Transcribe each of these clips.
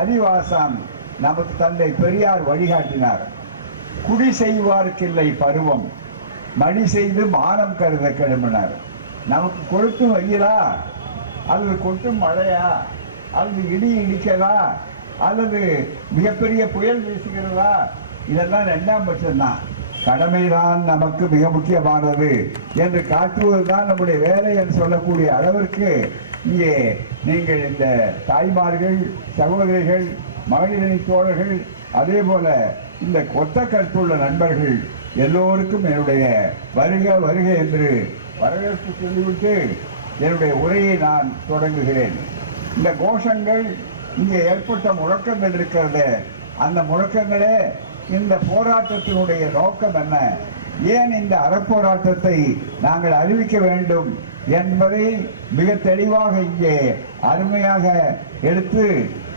அறிவாசான் நமக்கு தந்தை பெரியார் வழிகாட்டினார். குடி செய்வார்க்கில்லை பருவம், மடி செய்து மானம் கருத கெடுமினார். நமக்கு கொளுத்தும் வெயிலா அல்லது கொட்டும் மழையா அல்லது இடி இடிக்கதா அல்லது மிகப்பெரிய புயல் வீசுகிறதா, இதெல்லாம் ரெண்டாம் பட்சம்தான். கடமைதான் நமக்கு மிக முக்கியமானது என்று காட்டுவதுதான் நம்முடைய வேலை என்று சொல்லக்கூடிய அளவிற்கு இங்கே நீங்கள் இந்த தாய்மார்கள், சகோதரிகள், மகளிரணி தோழர்கள், அதே போல இந்த கொத்த கருத்துள்ள நண்பர்கள் எல்லோருக்கும் என்னுடைய வருக வருக என்று வரவேற்பு சொல்லிவிட்டு என்னுடைய உரையை நான் தொடங்குகிறேன். இந்த கோஷங்கள், இங்கே ஏற்பட்ட முழக்கங்கள் இருக்கிறது, அந்த முழக்கங்களே இந்த போராட்டத்தினுடைய நோக்கம் என்ன, ஏன் இந்த அறப்போராட்டத்தை நாங்கள் அறிவிக்க வேண்டும் என்பதை மிக தெளிவாக இங்கே அருமையாக எடுத்து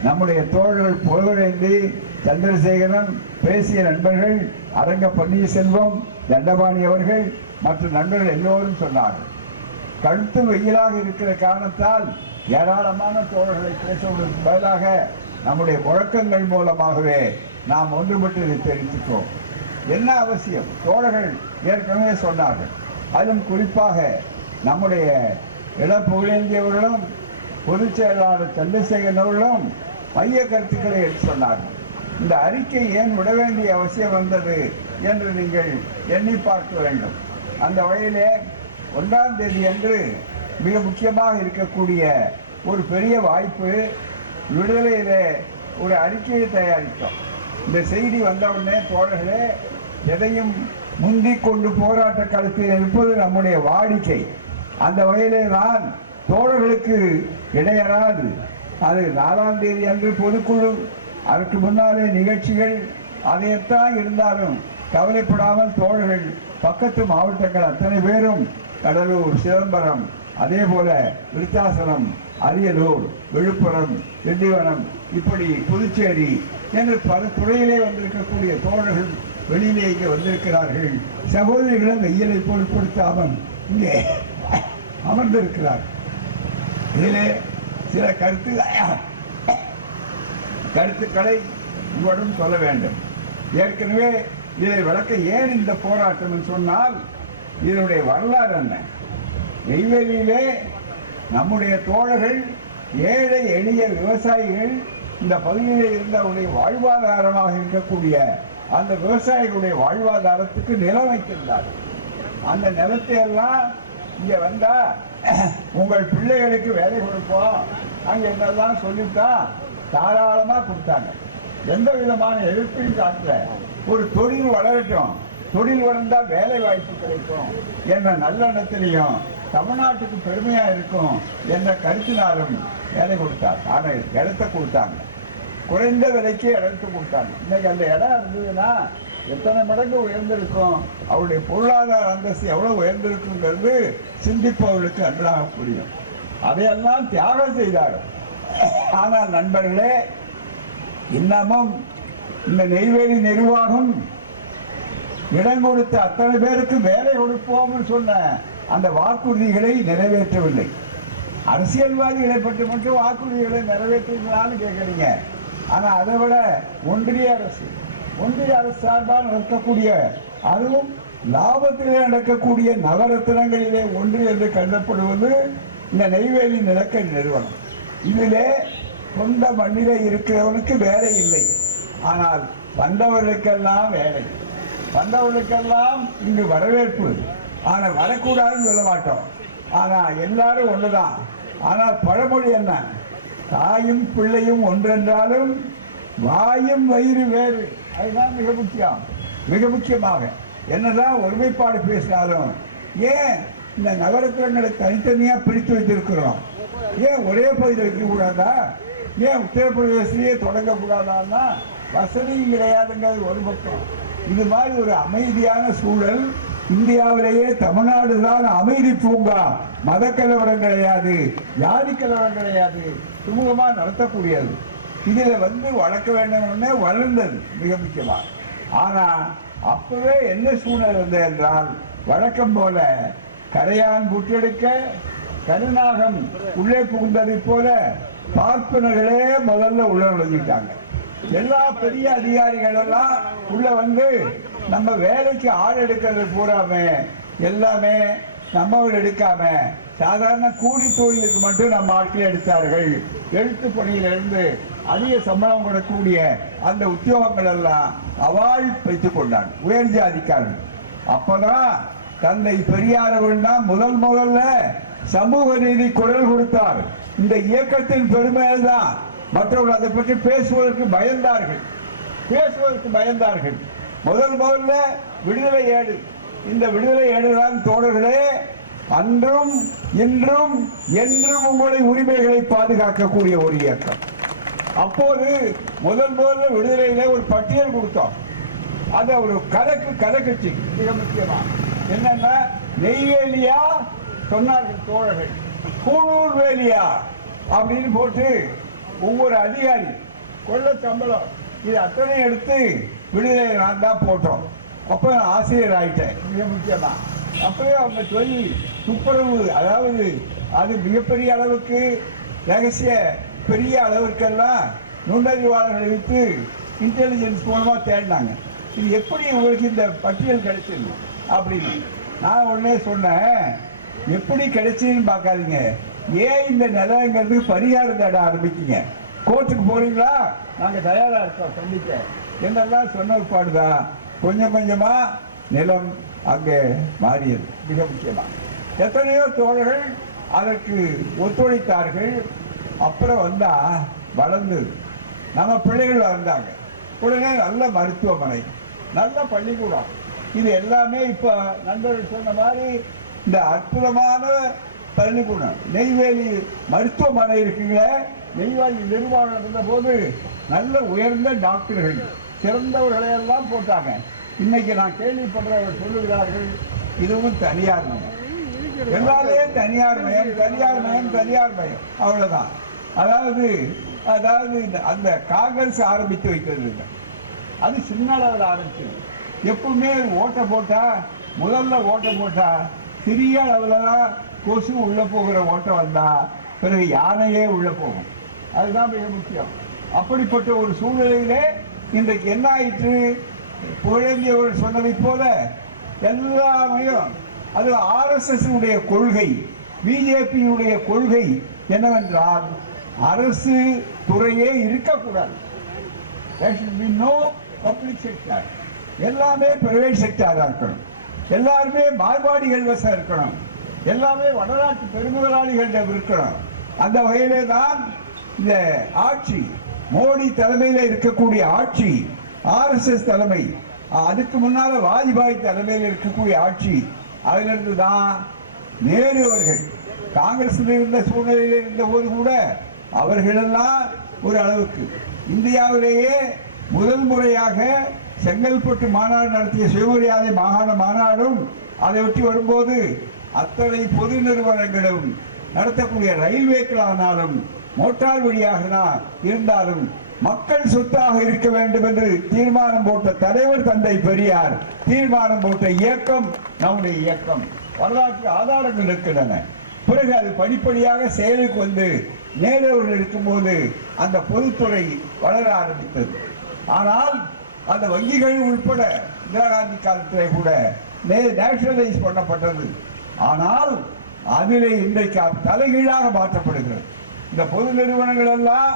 நம்முடைய தோழர்கள் புகழேந்தி, சந்திரசேகரன், பேசிய நண்பர்கள், அரங்க பன்னீர்செல்வம், தண்டபாணி அவர்கள் மற்றும் நண்பர்கள் எல்லோரும் சொன்னார்கள். கழுத்து வெயிலாக இருக்கிற காரணத்தால் ஏராளமான தோழர்களை பேசுவதற்கு பதிலாக நம்முடைய முழக்கங்கள் மூலமாகவே நாம் ஒன்றுபட்டு இதை தெரிவித்துக்கோம். என்ன அவசியம்? தோழர்கள் ஏற்கனவே சொன்னார்கள். அதிலும் குறிப்பாக நம்முடைய புகழேந்தியவர்களும் பொதுச் செயலாளர் சந்திரசேகரன் அவர்களும் மைய கருத்துக்களை எடுத்து சொன்னார்கள். இந்த அறிக்கை ஏன் விட வேண்டிய அவசியம் வந்தது என்று நீங்கள் எண்ணி பார்க்க வேண்டும். அந்த வகையிலே 1ஆம் தேதி அன்று மிக முக்கியமாக இருக்கக்கூடிய ஒரு பெரிய வாய்ப்பு, விடுதலையிலே ஒரு அறிக்கையை தயாரித்தோம். இந்த செய்தி வந்தவுடனே தோழர்களே, எதையும் முந்திக் கொண்டு போராட்ட களத்தில் இருப்பது நம்முடைய வாடிக்கை. அந்த வகையிலே தான் தோழர்களுக்கு இடையறாது. அது 4ஆம் தேதி அன்று பொதுக்குழு, அதற்கு முன்னாலே நிகழ்ச்சிகள், அதையத்தான் இருந்தாலும் கவலைப்படாமல் தோழர்கள் பக்கத்து மாவட்டங்கள் அத்தனை பேரும், கடலூர், சிதம்பரம், அதே போல விருத்தாசலம், அரியலூர், விழுப்புரம், திண்டிவனம், இப்படி புதுச்சேரி என்று பல துறையிலே வந்திருக்கக்கூடிய தோழர்கள் வெளியிலே இங்கே வந்திருக்கிறார்கள். சகோதரிகளும் வெயிலை பொருட்படுத்தாமல் இங்கே அமர்ந்திருக்கிறார். இதிலே சில கருத்துக்களை உங்களிடம் சொல்ல வேண்டும். ஏற்கனவே இதை விளக்க ஏன் இந்த போராட்டம் சொன்னால், இதனுடைய வரலாறு என்ன? நெய்வேலியிலே நம்முடைய தோழர்கள், ஏழை எளிய விவசாயிகள், இந்த பகுதியில் இருந்தவருடைய வாழ்வாதாரமாக இருக்கக்கூடிய அந்த விவசாயிகளுடைய வாழ்வாதாரத்துக்கு நிலம் வைத்திருந்தார்கள். அந்த நிலத்தை எல்லாம் இங்கே வந்தா உங்கள் பிள்ளைகளுக்கு வேலை கொடுப்போம் அங்கே என்னெல்லாம் சொல்லித்தான் தாராளமாக கொடுத்தாங்க. எந்த விதமான எதிர்ப்பையும் காட்டல. ஒரு தொழில் வளரட்டும், தொழில் வளர்ந்தால் வேலை வாய்ப்பு கிடைக்கும் என்ற நல்லெண்ணத்திலையும் தமிழ்நாட்டுக்கு பெருமையா இருக்கும் என்ற கருத்தினாலும் வேலை கொடுத்தாங்க. ஆனால் இடத்தை கொடுத்தாங்க, குறைந்த விலைக்கு இடத்தை கொடுத்தாங்க. இன்னைக்கு அந்த இடம் இருந்ததுன்னா எத்தனை மடங்கு உயர்ந்திருக்கும், அவருடைய பொருளாதார அந்தஸ்து எவ்வளவு உயர்ந்திருக்குங்கிறது சிந்திப்பவர்களுக்கு நன்றாக புரியும். அதையெல்லாம் தியாகம் செய்தார்கள். ஆனால் நண்பர்களே, இன்னமும் இந்த நெய்வேலி நிர்வாகம் இடம் கொடுத்த அத்தனை பேருக்கு வேலை கொடுப்போம்னு சொன்ன அந்த வாக்குறுதிகளை நிறைவேற்றவில்லை. அரசியல்வாதிகளை பற்றி மட்டும் வாக்குறுதிகளை நிறைவேற்றுங்களான்னு கேட்குறீங்க. ஆனால் அதை விட ஒன்றிய அரசு சார்பால் நடக்கக்கூடிய, அதுவும் லாபத்திலே நடக்கக்கூடிய நவரத்தினங்களிலே ஒன்று என்று கருதப்படுவது இந்த நெய்வேலி நிலக்கரி நிறுவனம். இதிலே சொந்த மண்ணிலே இருக்கிறவனுக்கு வேலை இல்லை, ஆனால் வந்தவர்களுக்கெல்லாம் வேலை, வந்தவர்களுக்கெல்லாம் இங்கு வரவேற்பு. ஆனால் வரக்கூடாதுன்னு சொல்ல மாட்டோம். ஆனால் எல்லாரும் ஒன்றுதான். ஆனால் பழமொழி என்ன? தாயும் பிள்ளையும் ஒன்றென்றாலும் வாயும் வயிறு வேறு. அதுதான் மிக முக்கியம். மிக முக்கியமாக என்னதான் ஒருமைப்பாடு பேசினாலும், ஏன் இந்த நகரத்தினங்களை தனித்தனியாக பிரித்து வைத்திருக்கிறோம்? ஏன் ஒரே பகுதியில் வைக்கக்கூடாதா? ஏன் உத்தரப்பிரதேசத்திலேயே தொடங்கக்கூடாதான்னா வசதியும் கிடையாதுங்கிறது ஒரு பக்கம். இது மாதிரி ஒரு அமைதியான சூழல் இந்தியாவிலேயே தமிழ்நாடு தான் அமைதி பூங்கா. மத கலவரம் கிடையாது, ஜாதி கலவரம் கிடையாது, சுமூகமாக நடத்தக்கூடியது. இதில் வளர்க்க வேண்டும் வளர்ந்தது மிக முக்கியமாக. ஆனால் அப்பவே என்ன சூழ்நிலை இருந்தது என்றால், வழக்கம் போல கரையான் புற்றெடுக்க கருநாகம் உள்ளே புகுந்ததை போல பார்ப்பனர்களே முதல்ல உள்ள நுழைஞ்சிட்டாங்க. எல்லா பெரிய அதிகாரிகள் எல்லாம் உள்ள வந்து நம்ம வேலைக்கு ஆள் எடுக்கிறது பூராமே எல்லாமே நம்மவர் எடுக்காம சாதாரண கூலி தொழிலுக்கு மட்டும் நம்ம ஆட்கள் எடுத்தார்கள். எழுத்து பணியிலிருந்து அதிக சம்பளம் கொடுக்கக்கூடிய அந்த உத்தியோகங்கள் எல்லாம் அவாள் வைத்துக் கொண்டாங்க உயர் ஜாதிக்காரர்கள். அப்பதான் தந்தை பெரியார் தான் முதல்ல சமூக நீதி குரல் கொடுத்தார். இந்த இயக்கத்தின் பெருமையை தான் மற்றவர்கள் அதை பற்றி பேசுவதற்கு பயந்தார்கள். முதல்ல விடுதலை ஏடு, இந்த விடுதலை ஏடுதான் தோழர்களே அன்றும் இன்றும் என்றும் உங்களுடைய உரிமைகளை பாதுகாக்கக்கூடிய ஒரு இயக்கம். அப்போது முதல்ல விடுதலையில ஒரு பட்டியல் கொடுத்தோம். அது ஒரு கலக்கட்சி மிக முக்கியமா என்னன்னா நெய்வேலியா சொன்னார்கள் தோழர்கள், கூழூர் வேலியா அப்படின்னு போட்டு ஒவ்வொரு அதிகாரி கொள்ள சம்பளம் இது அத்தனை எடுத்து விடுதலை நான் தான் போட்டோம். அப்போ ஆசிரியர் ஆயிட்டேன் மிக முக்கியமா. அப்பவே அவங்க தொழில் துப்புரவு, அதாவது அது மிகப்பெரிய அளவுக்கு ரகசிய பெரிய அளவுக்கெல்லாம் நுண்ணறிவாளர்களை வைத்து இன்டெலிஜென்ஸ் மூலமா தேடினாங்க. இது எப்படி உங்களுக்கு இந்த பட்டியல் கிடைச்சது அப்படின்னு நான் உடனே சொன்னேன், எப்படி கிடைச்சதுன்னு பார்க்காதீங்க, ஏன் இந்த நிலங்கிறது பரிகாரம் தேட ஆரம்பிச்சிங்க, கோர்ட்டுக்கு போறீங்களா, நாங்க தயாரா இருக்கோம் சந்திக்க என்னெல்லாம் சொன்ன பாடுதான் கொஞ்சம் கொஞ்சமா நிலம் அங்கே மாறியது. மிக முக்கியமா எத்தனையோ தோழர்கள் அதற்கு ஒத்துழைத்தார்கள். அப்புறம் வந்தா வளர்ந்தது, நம்ம பிள்ளைகள் வந்தாங்க, உடனே நல்ல மருத்துவமனை, நல்ல பள்ளிக்கூடம், இது எல்லாமே இப்ப நண்பர்கள் சொன்ன மாதிரி இந்த அற்புதமான பள்ளிக்கூடம் நெய்வேலி மருத்துவமனை இருக்குங்களே, நெய்வேலி நிர்வாகம் இருந்த போது நல்ல உயர்ந்த டாக்டர்கள் சிறந்தவர்களை எல்லாம் போட்டாங்க. இன்னைக்கு நான் கேள்விப்படுறவர்கள் சொல்லுகிறார்கள் இதுவும் தனியார் மயம், எல்லாமே தனியார் மயம் அவ்வளவுதான். அதாவது அந்த காங்கிரஸ் ஆரம்பித்து வைக்கிறது இல்லை, அது சின்ன அளவில் ஆரம்பிச்சது. எப்பவுமே ஓட்ட போட்டா சிறிய அளவில் தான் கொசு உள்ள போகிற ஓட்டம் வந்தா பிறகு யானையே உள்ள போகும். அதுதான் மிக முக்கியம். அப்படிப்பட்ட ஒரு சூழ்நிலையிலே இன்றைக்கு என்ன ஆயிற்று, புகழேந்தியவர்கள் சொன்னதை போல எல்லாமையும் அது RSS உடைய கொள்கை, பிஜேபியுடைய கொள்கை என்னவென்றால் அரசு துறையே இருக்கக்கூடாது. பப்ளிக் செக்டர் எல்லாமே பிரைவேட் செக்டரா இருக்கணும், எல்லாருமே மார்பாடிகள் வசம் இருக்கணும், எல்லாமே வடநாட்டு பெருமுதலாளிகளிடம் இருக்கணும். அந்த வகையிலே தான் இந்த ஆட்சி மோடி தலைமையில் இருக்கக்கூடிய ஆட்சி, RSS தலைமை, அதுக்கு முன்னால வாஜ்பாய் தலைமையில் இருக்கக்கூடிய ஆட்சி, அதிலிருந்து தான் நேரு அவர்கள் காங்கிரஸில் இருந்த சூழ்நிலையில் இருந்த போது கூட அவர்களெல்லாம் ஒரு அளவுக்கு இந்தியாவிலேயே முதல் முறையாக செங்கல்பட்டு மாநாடு நடத்திய சுயமரியாதை மாகாண மாநாடும் அதை ஒட்டி வரும்போது அத்தனை பொது நிறுவனங்களும் நடத்தக்கூடிய ரயில்வேக்களானாலும் மோட்டார் வழியாக இருந்தாலும் மக்கள் சொத்தாக இருக்க வேண்டும் என்று தீர்மானம் போட்ட தலைவர் தந்தை பெரியார், தீர்மானம் போட்ட இயக்கம் நம்முடைய இயக்கம். வரலாற்று ஆதாரங்கள் இருக்கின்றன. பிறகு அது படிப்படியாக செயலுக்கு வந்து நேரவர்கள் இருக்கும்போது அந்த பொதுத்துறை வளர ஆரம்பித்தது. ஆனால் அந்த வங்கிகள் உட்பட இந்திரா காந்தி காலத்திலே கூட நேஷனலைஸ் பண்ணப்பட்டது. ஆனால் அதிலே இன்றைக்கு தலைகீழாக மாற்றப்படுகிறது. இந்த பொது நிறுவனங்கள் எல்லாம்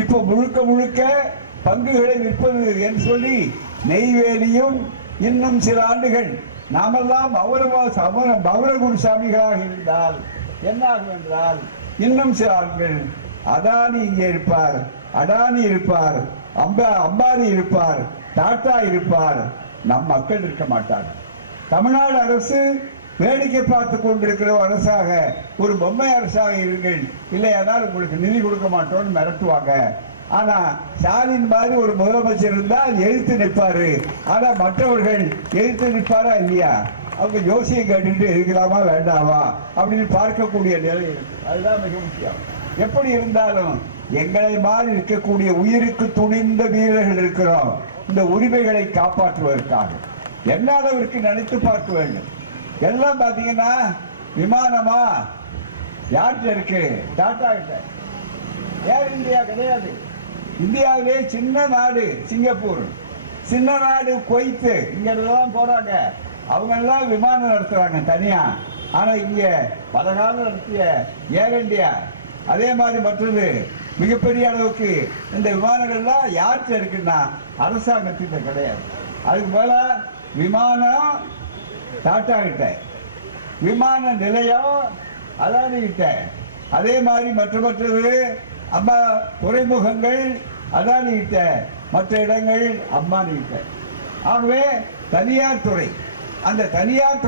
இப்போ முழுக்க பங்குகளை விற்பது என்று சொல்லி நெய்வேலியும் இன்னும் சில ஆண்டுகள் நாமெல்லாம் பௌரகுருசாமிகளாக இருந்தால் என்ன ஆகும் என்றால் இன்னும் சில ஆண்டுகள் அதானி இங்கே இருப்பார், அடானி இருப்பார், அம்பானி இருப்பார், டாடா இருப்பார், நம் மக்கள் இருக்க மாட்டார். தமிழ்நாடு அரசு வேடிக்கை பார்த்து கொண்டிருக்கிற அரசாக, ஒரு பொம்மை அரசாக இருங்கள், இல்லையானால் உங்களுக்கு நிதி கொடுக்க மாட்டோம்னு மிரட்டுவாங்க. ஆனா ஸ்டாலின் மாதிரி ஒரு முதலமைச்சர் இருந்தால் எதிர்த்து நிற்பாரு. ஆனா மற்றவர்கள் எதிர்த்து நிற்பாரா இல்லையா, அவங்க யோசியை கேட்டுட்டு இருக்கலாமா வேண்டாமா அப்படின்னு பார்க்கக்கூடிய நிலை இருக்கு. அதுதான் மிக முக்கியம். எப்படி இருந்தாலும் எங்களை மாதிரி இருக்கக்கூடிய உயிருக்கு துணிந்த வீரர்கள் இருக்கிறோம் இந்த உரிமைகளை காப்பாற்றுவதற்காக. என்ன அளவிற்கு நினைத்து பார்க்க வேண்டும். எல்லாம் பாத்தீங்கன்னா விமானமா யார்கிட்ட இருக்கு, டாடா கிட்ட. ஏர் இந்தியா கிடையாது. இந்தியாவிலே சின்ன நாடு சிங்கப்பூர், சின்ன நாடு குவைத்து, இங்க எல்லாம் போறாங்க. அவங்க எல்லாம் விமானம் நடத்துறாங்க தனியா. ஆனா இங்க பல காலம் நடத்திய ஏர் இந்தியா, அதே மாதிரி மற்றது மிகப்பெரிய அளவுக்கு இந்த விமானங்கள்லாம் யார்கிட்ட இருக்குன்னா அரசாங்கத்திட்ட கிடையாது. அதுக்கு மேல விமானம் டாடா கிட்ட, விமான நிலையம் அதானி கிட்ட, அதே மாதிரி மற்றது அம்மா துறைமுகங்கள் அதானி கிட்ட, மற்ற இடங்கள் அம்பானி கிட்ட. ஆகவே தனியார் துறை, அந்த தனியார்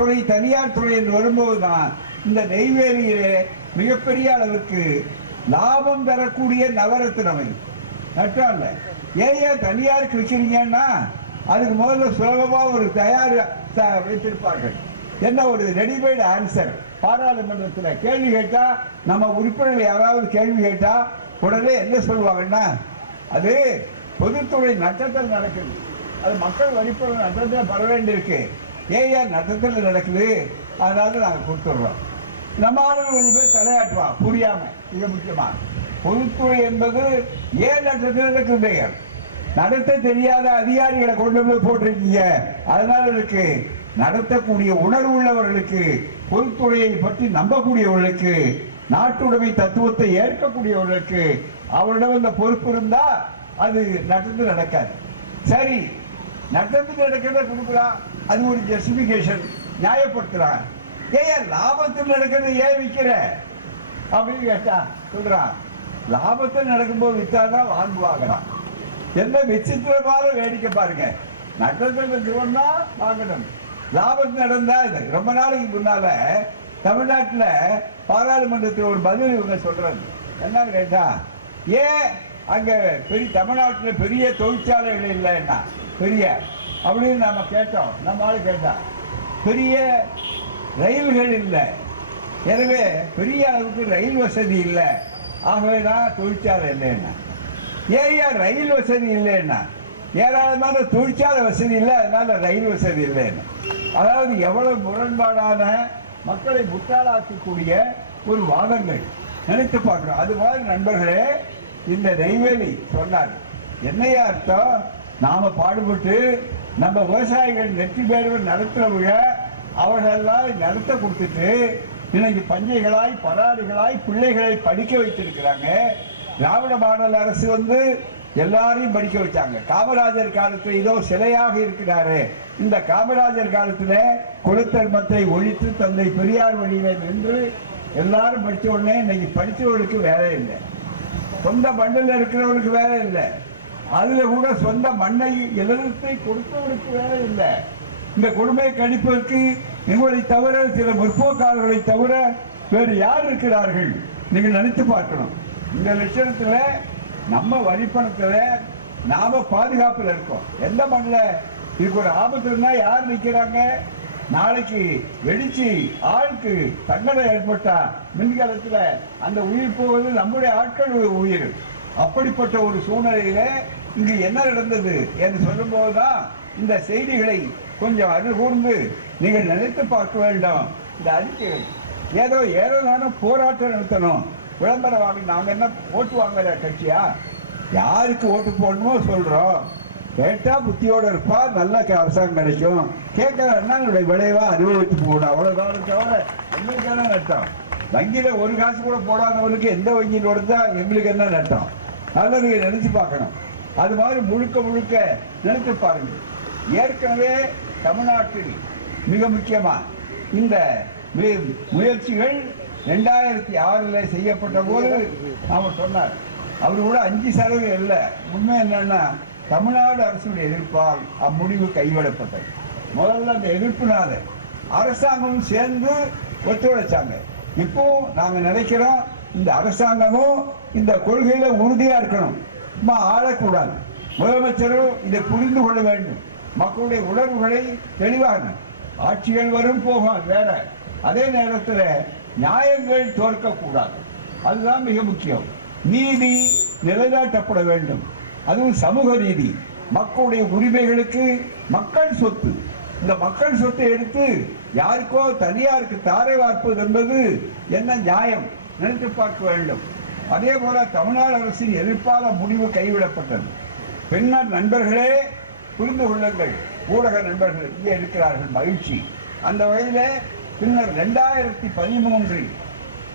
துறை என்று வரும்போது தான் இந்த நெய்வேலியிலே மிகப்பெரிய அளவுக்கு லாபம் தரக்கூடிய நவரத்தினம் நட்டால. ஏன் தனியாருக்கு வைக்கிறீங்கன்னா அதுக்கு முதல்ல சுலபமா ஒரு தயார் வைத்திருப்பார்கள். என்ன ஒரு ரெடிமேட் ஆன்சர். பாராளுமன்றத்தில் கேள்வி கேட்டா, நம்ம உறுப்பினர்கள் யாராவது கேள்வி கேட்டா உடனே என்ன சொல்லுவாங்கன்னா, அது பொதுத்துறை நட்டத்தில் நடக்குது, அது மக்கள் வரிப்பொருள் நட்டத்தில் பெற வேண்டியிருக்கு, ஏன் நட்டத்தில் நடக்குது, அதனால நாங்கள் கொடுத்துடுறோம். நம்ம ஆளுநர் கொஞ்சம் பேர் தலையாட்டுவான் புரியாம. மிக முக்கியமா பொதுத்துறை என்பது ஏன் நட்டத்தில் நடக்குது, நடத்த தெரியாத அதிகாரிகளை கொண்டு போய் போட்டிருக்கீங்க. அதனால இருக்கு நடத்தக்கூடிய உணர்வு உள்ளவர்களுக்கு, பொதுத்துறையை பற்றி நம்பக்கூடியவர்களுக்கு, நாட்டுடைமை தத்துவத்தை ஏற்கக்கூடியவர்களுக்கு அவரிடம் இந்த பொறுப்பு இருந்தா அது நட்டத்தில் நடக்காது. சரி, நட்டத்தில் நடக்கிறத கொடுக்குறான், அது ஒரு ஜஸ்டிபிகேஷன், நியாயப்படுத்துறான். ஏன் லாபத்தில் நடக்கிறது ஏன் விற்கிற அப்படின்னு கேட்டா சொல்றான், லாபத்தில் நடக்கும்போது வித்தாதான் வாங்குவாங்கறான். என்ன விசித்திரமான வேடிக்கை பாருங்க. நட்டத்தில் இருக்கிறோம்னா வாங்கணும், லாபத்தில் நடந்தா இது. ரொம்ப நாளைக்கு முன்னால தமிழ்நாட்டில் பாராளுமன்றத்தில் ஒரு பதில் இவங்க சொல்றது என்னன்னு கேட்டா, ஏன் அங்க பெரிய தமிழ்நாட்டில் பெரிய தொழிற்சாலைகள் இல்லைன்னா பெரிய அப்படின்னு நம்ம கேட்டோம். நம்ம ஆளு கேட்டா பெரிய ரயில்கள் இல்லை, எனவே பெரிய அளவுக்கு ரயில் வசதி இல்லை, ஆகவேதான் தொழிற்சாலை இல்லைன்னா. ஏன் ரயில் வசதி இல்லைன்னா, ஏராளமான தொழிற்சாலை வசதி இல்லை, அதனால ரயில் வசதி இல்லைன்னு. அதாவது எவ்வளவு முரண்பாடான, மக்களை முட்டாளாக்கக்கூடிய ஒரு வாதங்கள் நினைத்து பார்க்கிறோம். அது மாதிரி நண்பர்களே, இந்த நெய்வேலி சொன்னார். என்னையா அர்த்தம், நாம பாடுபட்டு நம்ம விவசாயிகள் நெற்றி பேர்கள் நடத்துறவங்க அவர்களெல்லாம் நடத்த கொடுத்துட்டு இன்னைக்கு பஞ்சைகளாய் பராரிகளாய் பிள்ளைகளை படிக்க வைத்திருக்கிறாங்க. திராவிட மாடல் அரசு வந்து எல்லாரையும் படிக்க வச்சாங்க. காமராஜர் காலத்தில் இதோ சிலையாக இருக்கிறாரு. இந்த காமராஜர் காலத்தில் குலத்தர்மத்தை ஒழித்து தந்தை பெரியார் வழியில நின்று எல்லாரும் படிச்ச உடனே இன்னைக்கு படித்தவர்களுக்கு வேலை இல்லை, சொந்த மண்ணில் இருக்கிறவர்களுக்கு வேலை இல்லை, அதுல கூட சொந்த மண்ணை எழுத்தை கொடுத்தவர்களுக்கு வேலை இல்லை. இந்த கொடுமையை கணிப்பதற்கு எங்களை தவிர, சில முற்போக்காளர்களை தவிர வேறு யார் இருக்கிறார்கள்? நீங்கள் நினைத்து பார்க்கணும். இந்த லட்சணத்துல நம்ம வரிப்பணத்துல நாம பாதுகாப்புல இருக்கோம். எந்த மண்ணில் இதுக்கு ஒரு ஆபத்து இருந்தா யார் நிற்கிறாங்க? நாளைக்கு வெடிச்சு ஆளுக்கு தங்கடம் ஏற்பட்டா மின்கலத்துல அந்த உயிர் போவது நம்முடைய ஆட்கள் உயிர். அப்படிப்பட்ட ஒரு சூழ்நிலையில இங்கு என்ன நடந்தது என்று சொல்லும் போதுதான் இந்த செய்திகளை கொஞ்சம் அணுகூர்ந்து நீங்கள் நினைத்து பார்க்க வேண்டும். இந்த அறிக்கைகள் ஏதோ நானும் போராட்டம் நடத்தணும், விளம்பரம் நாங்க என்ன ஓட்டு வாங்குற கட்சியா? யாருக்கு ஓட்டு போடணுமோ சொல்றோம். கேட்டா புத்தியோட இருப்பா, நல்ல அரசாங்கம் கிடைக்கும். கேட்கறதுனா என்னுடைய விளைவா அனுபவித்து போகணும், அவ்வளவுதான். தவிர எங்களுக்கு என்ன நட்டம்? வங்கியில ஒரு காசு கூட போடாதவனுக்கு எந்த வங்கியில் கொடுத்தா எங்களுக்கு என்ன நட்டம்? நல்லது நினைச்சு பார்க்கணும். அது மாதிரி முழுக்க நினைத்து பாருங்க. ஏற்கனவே தமிழ்நாட்டில் மிக முக்கியமா இந்த முயற்சிகள் 2006 செய்யப்பட்ட போது அவர் சொன்னார், அவர் கூட 5% இல்லை. உண்மை என்னன்னா, தமிழ்நாடு அரசுடைய எதிர்ப்பால் அம்முடிவு கைவிடப்பட்டது. முதல்ல அந்த எதிர்ப்புனால அரசாங்கமும் சேர்ந்து ஒத்துழைச்சாங்க. இப்போ நாங்க நினைக்கிறோம், இந்த அரசாங்கமும் இந்த கொள்கையில உறுதியா இருக்கணும், ஆளக்கூடாது. முதலமைச்சரும் இதை புரிந்து கொள்ள வேண்டும். மக்களுடைய உணர்வுகளை தெளிவாக, ஆட்சிகள் வரும் போகும் வேற, அதே நேரத்தில் நியாயங்கள் தோற்கக்கூடாது. அதுதான் மிக முக்கியம். நீதி நிலைநாட்டப்பட வேண்டும், அதுவும் சமூக நீதி. மக்களுடைய உரிமைகளுக்கு மக்கள் சொத்து, இந்த மக்கள் சொத்தை எடுத்து யாருக்கோ தனியாருக்கு தாரை வார்ப்பது என்பது என்ன நியாயம்? நினைத்து பார்க்க வேண்டும். அதே போல தமிழ்நாடு அரசின் எதிர்ப்பான முடிவு கைவிடப்பட்டது. பின்னர் நண்பர்களே புரிந்து கொள்ளுங்கள், ஊடக நண்பர்கள் இங்கே இருக்கிறார்கள், மகிழ்ச்சி. அந்த வகையில் பின்னர் 2013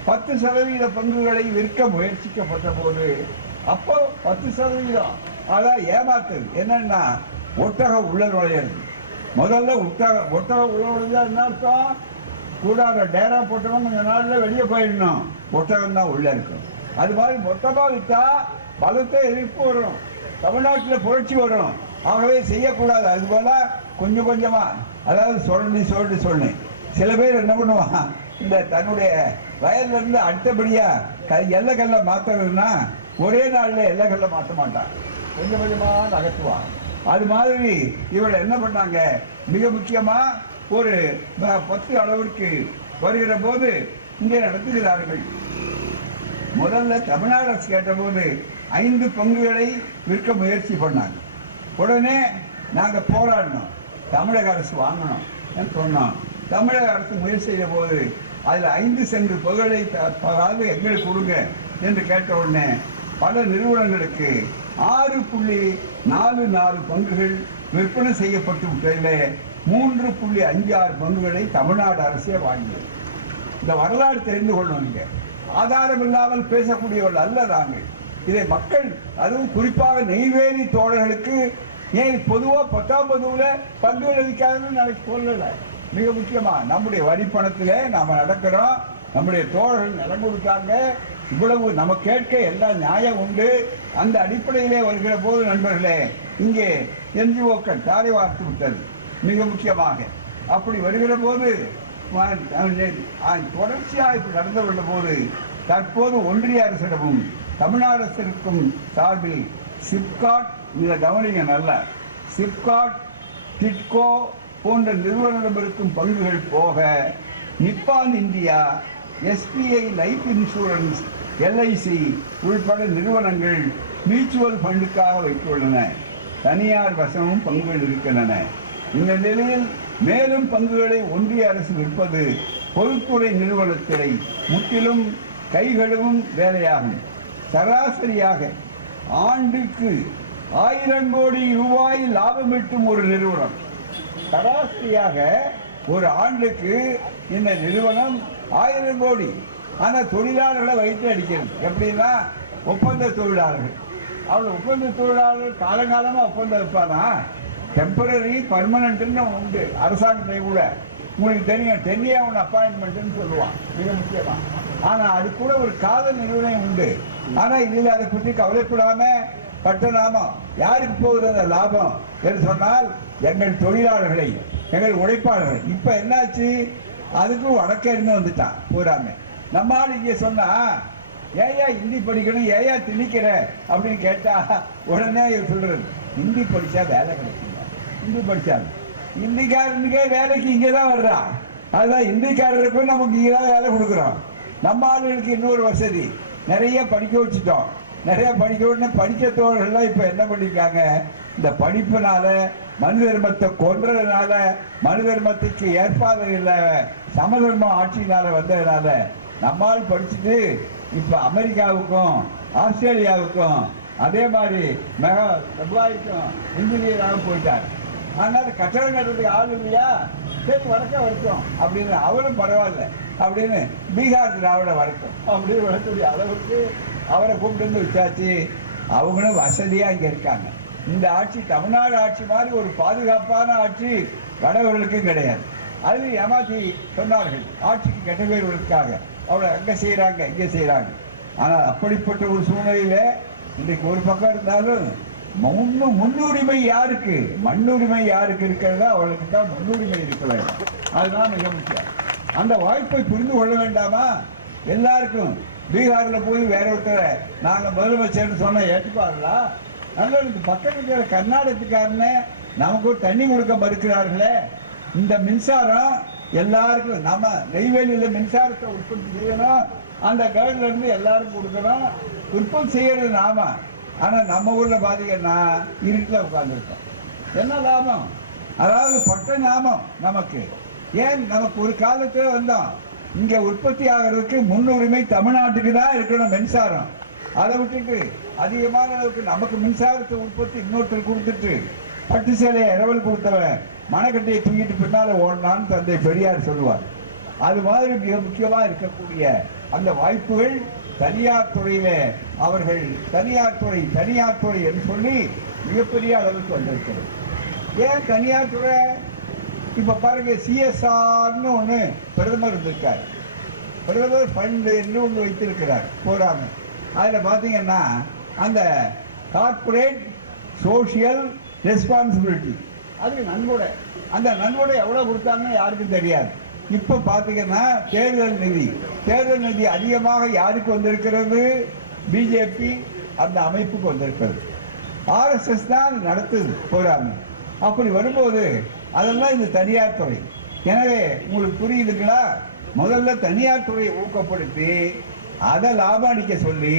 10% பங்குகளை விற்க முயற்சிக்கப்பட்ட போது, அப்போ 10% அதான் ஏமாத்துது. என்னன்னா ஒட்டகம் உள்ள நுழையிறது. முதல்ல ஒட்டகம் உள்ள நுழைஞ்சா என்ன அர்த்தம்? கூடாத டேரா போட்டவங்க கொஞ்ச நாள்ல வெளியே போயிடணும், ஒட்டகம் தான் உள்ள இருக்கும். அது மாதிரி மொத்தமா விட்டா பலத்த எதிர்ப்பு வரும், தமிழ்நாட்டில் புரட்சி வரும். ஆகவே செய்யக்கூடாது. அது போல கொஞ்சம் கொஞ்சமா, அதாவது சொல்லி சில பேர் என்ன பண்ணுவான், இந்த தன்னுடைய வயல்ல இருந்து அடுத்தபடியா எல்லைக்கல்ல மாத்துறதுன்னா ஒரே நாள்ல எல்லைக்கல்ல மாற்ற மாட்டான், கொஞ்சம் கொஞ்சமா நகர்த்துவான். அது மாதிரி இவர்கள் என்ன பண்ணாங்க, மிக முக்கியமா ஒரு 10 அளவிற்கு வருகிற போது இங்கே நடத்துகிறார்கள். முதல்ல தமிழ்நாடு அரசு கேட்டபோது 5 பங்குகளை விற்க முயற்சி பண்ணாங்க. உடனே நாங்கள் போராடினோம், தமிழக அரசு வாங்கணும் சொன்னோம். தமிழக அரசு முயற்சி செய்த போது அதில் 5 சென்ட் பங்குகளை எங்களுக்கு கொடுங்க என்று கேட்ட உடனே பல நிறுவனங்களுக்கு 6.44 பங்குகள் விற்பனை செய்யப்பட்டு விட்டதில் 3.56 பங்குகளை தமிழ்நாடு அரசே வாங்கியது. இந்த வரலாறு தெரிந்து கொள்ளணும். ஆதாரம் இல்லாமல் பேசக்கூடியவர்கள் அல்ல நாங்கள். இதை மக்கள், அதுவும் குறிப்பாக நெய்வேலி தோழர்களுக்கு, ஏன் பொதுவாக 10ஆம் வகுப்புல பங்கு விளைவிக்காதுன்னு நாளைக்கு சொல்லலை. மிக முக்கியமா நம்முடைய வரிப்பணத்திலே நாம நடக்கிறோம், நம்முடைய தோழர்கள் நிலம் கொடுத்தாங்க, இவ்வளவு நம்ம கேட்க எல்லா நியாயம் உண்டு. அந்த அடிப்படையிலே வருகிற போது நண்பர்களே, இங்கே என்ஜிஓக்கள் தாரை வார்த்து விட்டது. மிக முக்கியமாக அப்படி வருகிற போது தொடர்ச்சியாக இப்படி நடந்து கொண்ட போது தற்போது ஒன்றிய அரசிடமும் தமிழ்நாடு அரசிற்கும் சார்பில் சிப்காட், இதை கவனிங்க நல்ல, சிப்காட், டிட்கோ போன்ற நிறுவனம் இருக்கும் பங்குகள் போக நிப்பான் India, SBI life insurance, LIC உள்பட நிறுவனங்கள் மியூச்சுவல் ஃபண்டுக்காக வைத்துள்ளன. தனியார் வசமும் பங்குகள் இருக்கின்றன. இந்த நிலையில் மேலும் பங்குகளை ஒன்றிய அரசு விற்பது பொதுத்துறை நிறுவனத்தினை முற்றிலும் கைகழுவும் வேலையாகும். சராசரியாக ஆண்டுக்கு 1000 கோடி ரூபாய் லாபம் ஈட்டும் ஒரு நிறுவனம், சராசரியாக ஒரு ஆண்டுக்கு இந்த நிறுவனம் 1000 கோடி. ஆனால் தொழிலாளர்களை வைத்து அடிக்கிறது. எப்படின்னா ஒப்பந்த தொழிலாளர்கள், அவள் ஒப்பந்த தொழிலாளர்கள் காலங்காலமாக ஒப்பந்தம் வைப்பானா, டெம்பரரி பர்மனன்ட்னு உண்டு அரசாங்கத்தை கூட. உங்களுக்கு தெரியும், 10 year அப்பாயின்மெண்ட்னு சொல்லுவான் மிக முக்கியமாக. ஆனால் அது கூட ஒரு கால நிறுவனம் உண்டு. ஆனால் இதில் அதை பற்றி கவலைப்படாம பட்டநாமம் யாருக்கு போகுது அந்த லாபம் என்று சொன்னால் எங்கள் தொழிலாளர்களை, எங்கள் உழைப்பாளர்கள். இப்போ என்னாச்சு, அதுக்கும் வழக்கறிஞர் வந்துட்டான் பூராமே. நம்மால் இங்கே சொன்னா ஏயா ஹிந்தி படிக்கணும், ஏயா திணிக்கிற அப்படின்னு கேட்டா உடனே சொல்றது ஹிந்தி படிச்சா வேலை கிடைக்குங்க. ஹிந்தி படிச்சாங்க ஹிந்திக்காரனுக்கே வேலைக்கு இங்கே தான் வர்றான். அதுதான் ஹிந்திக்காரருக்கும் நமக்கு இங்கே தான் வேலை கொடுக்குறோம். நம்ம ஆளுகளுக்கு இன்னொரு வசதி, நிறைய படிக்க வச்சுட்டோம். நிறைய படிக்க உடனே படித்த தோழர்கள்லாம் இப்போ என்ன பண்ணியிருக்காங்க, இந்த படிப்புனால மனு தர்மத்தை கொன்றதுனால, மனு தர்மத்துக்கு ஏற்பாடு இல்லை, சமதர்மம் ஆட்சியினால வந்ததுனால நம்மால் படிச்சுட்டு இப்போ அமெரிக்காவுக்கும் ஆஸ்திரேலியாவுக்கும் அதே மாதிரி துபாய்க்கும் இன்ஜினியராக போயிட்டார். அதனால கட்டடம் கட்டுறதுக்கு ஆள் இல்லையா, சரி வடக்க வரட்டும் அப்படின்னு, அவரும் பரவாயில்ல அப்படின்னு பீகார் திராவிட வரட்டும் அப்படின்னு வரக்கூடிய அளவுக்கு அவரை கூப்பிட்டு வந்து வச்சாச்சு. அவங்களும் வசதியாக இங்கே இருக்காங்க. இந்த ஆட்சி தமிழ்நாடு ஆட்சி மாதிரி ஒரு பாதுகாப்பான ஆட்சி வடவர்களுக்கும் கிடையாது. அது ஏமாற்றி சொன்னார்கள், ஆட்சிக்கு கெட்ட பேர்களுக்காக அவளை அங்கே செய்கிறாங்க இங்கே செய்கிறாங்க. ஆனால் அப்படிப்பட்ட ஒரு சூழ்நிலையில் இன்றைக்கு ஒரு பக்கம் இருந்தாலும் முன்னுரிமை யாருக்கு, மண்ணுரிமை யாருக்கு இருக்கிறதோ அவளுக்கு தான் முன்னுரிமை இருக்க வேண்டும். அதுதான் மிக முக்கியம். அந்த வாய்ப்பை புரிந்து கொள்ள வேண்டாமா எல்லாருக்கும்? பீகாரில் போய் வேற ஒருத்தரை நாங்கள் முதலமைச்சர்னு சொன்னால் ஏற்றுப்பார்களா? நல்லவனுக்கு பக்கம் இருக்கிற கர்நாடகத்துக்காரனே நமக்கு தண்ணி கொடுக்க மறுக்கிறார்களே. இந்த மின்சாரம் எல்லாருக்கும், நம்ம நெய்வேலியில் மின்சாரத்தை உற்பத்தி செய்யணும், அந்த கவர்ல இருந்து எல்லாருக்கும் கொடுக்கணும், உற்பத்தி செய்யறது நாம. ஆனால் நம்ம ஊரில் பார்த்தீங்கன்னா இருட்டில் உட்காந்துருக்கோம். என்ன லாபம்? அதாவது பட்ட லாபம் நமக்கு. ஏன் நமக்கு ஒரு காலத்தில் வந்தோம், இங்கே உற்பத்தி ஆகிறதுக்கு முன்னுரிமை தமிழ்நாட்டுக்கு தான் இருக்கணும் மின்சாரம். அதை விட்டுட்டு அதிகமான அளவுக்கு நமக்கு மின்சாரத்தை உற்பத்தி இன்னொருத்தர் கொடுத்துட்டு பட்டு சேலையை இரவல் கொடுத்தவன் மனக்கட்டையை தூக்கிட்டு பின்னால ஓடனான்னு தந்தை பெரியார் சொல்லுவார். அது மாதிரி மிக முக்கியமாக இருக்கக்கூடிய அந்த வாய்ப்புகள் தனியார் துறையில அவர்கள் தனியார் துறை என்று சொல்லி மிகப்பெரிய அளவுக்கு வந்திருக்கிறது. ஏன் தனியார் துறை? இப்ப பாருங்க, சிஎஸ்ஆர்னு ஒண்ணு பிரதமர் இருந்திருக்கார். பிரதமர் ஃபண்ட் என்று ஒன்று வைத்திருக்கிறார் போராம. அதுல பாத்தீங்கன்னா அந்த கார்பரேட் சோசியல் ரெஸ்பான்சிபிலிட்டி, அதுக்கு நன்கொடை. அந்த நன்கொடை எவ்வளவு கொடுத்தாங்கன்னு யாருக்கும் தெரியாது. இப்ப பாத்தீங்கன்னா தேர்தல் நிதி அதிகமாக யாருக்கு வந்திருக்கிறது? பிஜேபி அந்த அமைப்புக்கு வந்திருக்கிறது. ஆர்எஸ்எஸ் தான் நடத்துது போராம. அப்படி வரும்போது அதெல்லாம் இந்த தனியார் துறை. எனவே உங்களுக்கு புரியுதுங்களா? முதல்ல தனியார் துறையை ஊக்கப்படுத்தி அதை லாபம் அடிக்க சொல்லி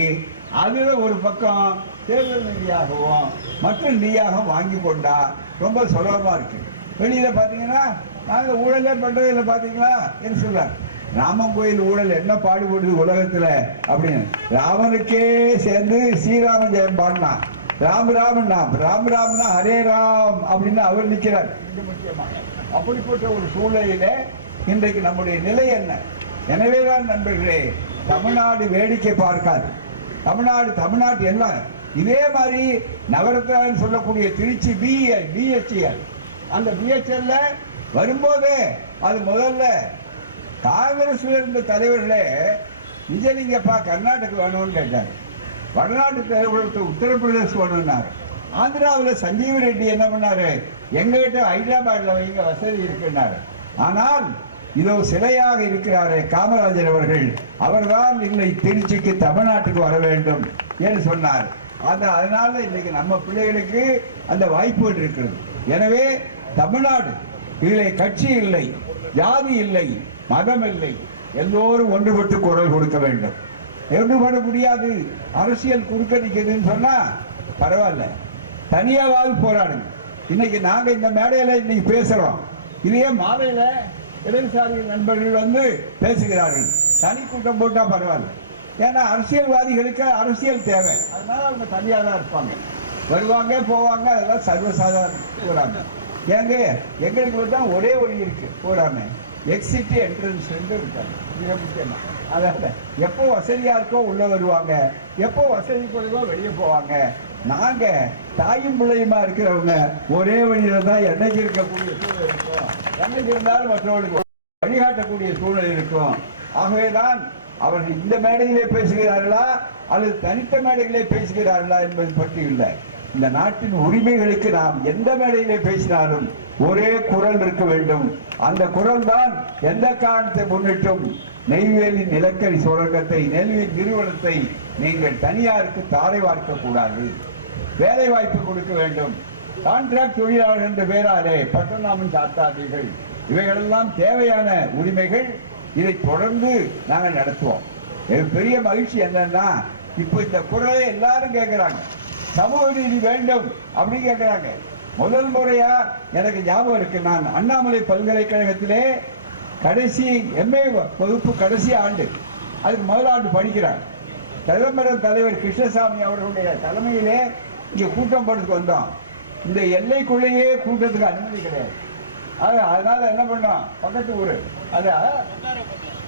அதுல ஒரு பக்கம் தேர்தல் நிதியாகவும் மற்ற நிதியாகவும் வாங்கி கொண்டா ரொம்ப சுலபமா இருக்கு. வெளியில பாத்தீங்கன்னா நாங்க ஊழலே பண்றதில்ல பாத்தீங்களா என்று சொல்றாங்க. ராமன் கோயில் ஊழல் என்ன பாடுபடுது உலகத்துல அப்படின்னு ராமனுக்கே சேர்ந்து ஸ்ரீராம ஜெயம் பாடினான். ராம் ராம்னா ஹரே ராம் அப்படின்னு அவர் நிற்கிறார். அப்படிப்பட்ட ஒரு சூழ்நிலையில இன்றைக்கு நம்முடைய நிலை என்ன? எனவேதான் நண்பர்களே, தமிழ்நாடு வேடிக்கை பார்க்காது. தமிழ்நாட்டு எல்லாம் இதே மாதிரி நவரத்னான்னு சொல்லக்கூடிய திருச்சி பிஹெச்எல், அந்த பிஹெச்எல்ல வரும்போதே அது முதல்ல காங்கிரஸ்ல இருந்த தலைவர்களே நிஜலிங்கப்பா கர்நாடகா வேணும்னு கேட்டார். வடநாட்டு தலைவர்களுக்கு உத்தரப்பிரதேசம் வேணும்னாரு. ஆந்திராவில் சஞ்சீவ் ரெட்டி என்ன பண்ணாரு? எங்ககிட்ட ஹைதராபாத்ல வைங்க வசதி இருக்குன்னாரு. ஆனால் இதோ சிலையாக இருக்கிறாரே காமராஜர் அவர்கள், அவர்தான் இல்லை திருச்சிக்கு தமிழ்நாட்டுக்கு வர வேண்டும் என்று சொன்னார். அதனால இன்னைக்கு நம்ம பிள்ளைகளுக்கு அந்த வாய்ப்புகள் இருக்கிறது. எனவே தமிழ்நாடு இதிலே கட்சி இல்லை, ஜாதி இல்லை, மதம் இல்லை, எல்லோரும் ஒன்றுபட்டு குரல் கொடுக்க வேண்டும். ஒன்றுபட முடியாது, அரசியல் குறுக்க நிற்குதுன்னு சொன்னா பரவாயில்ல, தனியாவது போராடுங்க. இன்னைக்கு நாங்க இந்த மேடையில இன்னைக்கு பேசுறோம், இதே மாலையில இடதுசாரி நண்பர்கள் வந்து பேசுகிறார்கள். தனி கூட்டம் போட்டா பரவாயில்ல. ஏன்னா அரசியல்வாதிகளுக்கு அரசியல் தேவை, அதனால அவங்க தனியாக தான் இருப்பாங்க, வருவாங்க போவாங்க, அதெல்லாம் சர்வசாதாரண போறாங்க. ஏங்க எங்களுக்கு தான் ஒரே வழி இருக்கு போறாம, எக்ஸிட் என்ட்ரன்ஸ் இருக்காங்க. மிக முக்கியமா அதாவது எப்போ வசதியா இருக்கோ உள்ள வருவாங்க, எப்போ வசதி குறைவோ வெளியே போவாங்க. நாங்க தாயும் பிள்ளையுமா இருக்கிறவங்க ஒரே வழியில தான் என்னைக்கு இருக்கக்கூடிய சூழல் இருக்கும், என்னைக்கு இருந்தாலும் மற்றவர்களுக்கு வழிகாட்டக்கூடிய சூழல் இருக்கும். ஆகவேதான் அவர்கள் இந்த மேடையிலே பேசுகிறார்களா அல்லது தனித்த மேடையிலே பேசுகிறார்களா என்பது பற்றி இல்லை. இந்த நாட்டின் உரிமைகளுக்கு நாம் எந்த மேடையிலே பேசினாலும் ஒரே குரல் இருக்க வேண்டும். அந்த குரல் தான் எந்த காரணத்தை முன்னிட்டும் நெய்வேலி நிலக்கரி சுரங்கத்தை, நெல்வேலி நிறுவனத்தை நீங்கள் தனியாருக்கு தாரை வார்க்க கூடாது, வேலை வாய்ப்பு கொடுக்க வேண்டும். கான்ட்ராக்ட் தொழிலாளர் என்ற பெயராலே பட்டநாமம் சாத்தாதீர்கள். இவைகளெல்லாம் தேவையான உரிமைகள். இதை தொடர்ந்து நாங்கள் நடத்துவோம். பெரிய மகிழ்ச்சி என்னன்னா, இப்ப இந்த குரலை எல்லாரும் கேட்கிறாங்க, சமூக நீதி வேண்டும் அப்படின்னு கேட்கிறாங்க. முதல் முறையா எனக்கு ஞாபகம் இருக்கு, நான் அண்ணாமலை பல்கலைக்கழகத்திலே கடைசி எம்ஏ வகுப்பு கடைசி ஆண்டு, அதுக்கு முதல் ஆண்டு படிக்கிறாங்க. சிதம்பரம் தலைவர் கிருஷ்ணசாமி அவர்களுடைய தலைமையிலே இங்க கூட்டம் போட்டுக்கு வந்தோம். இந்த எல்லைக்குள்ளேயே கூட்டத்துக்கு அனுமதி கிடையாது. அதனால என்ன பண்ணோம், பக்கத்து ஊரு அத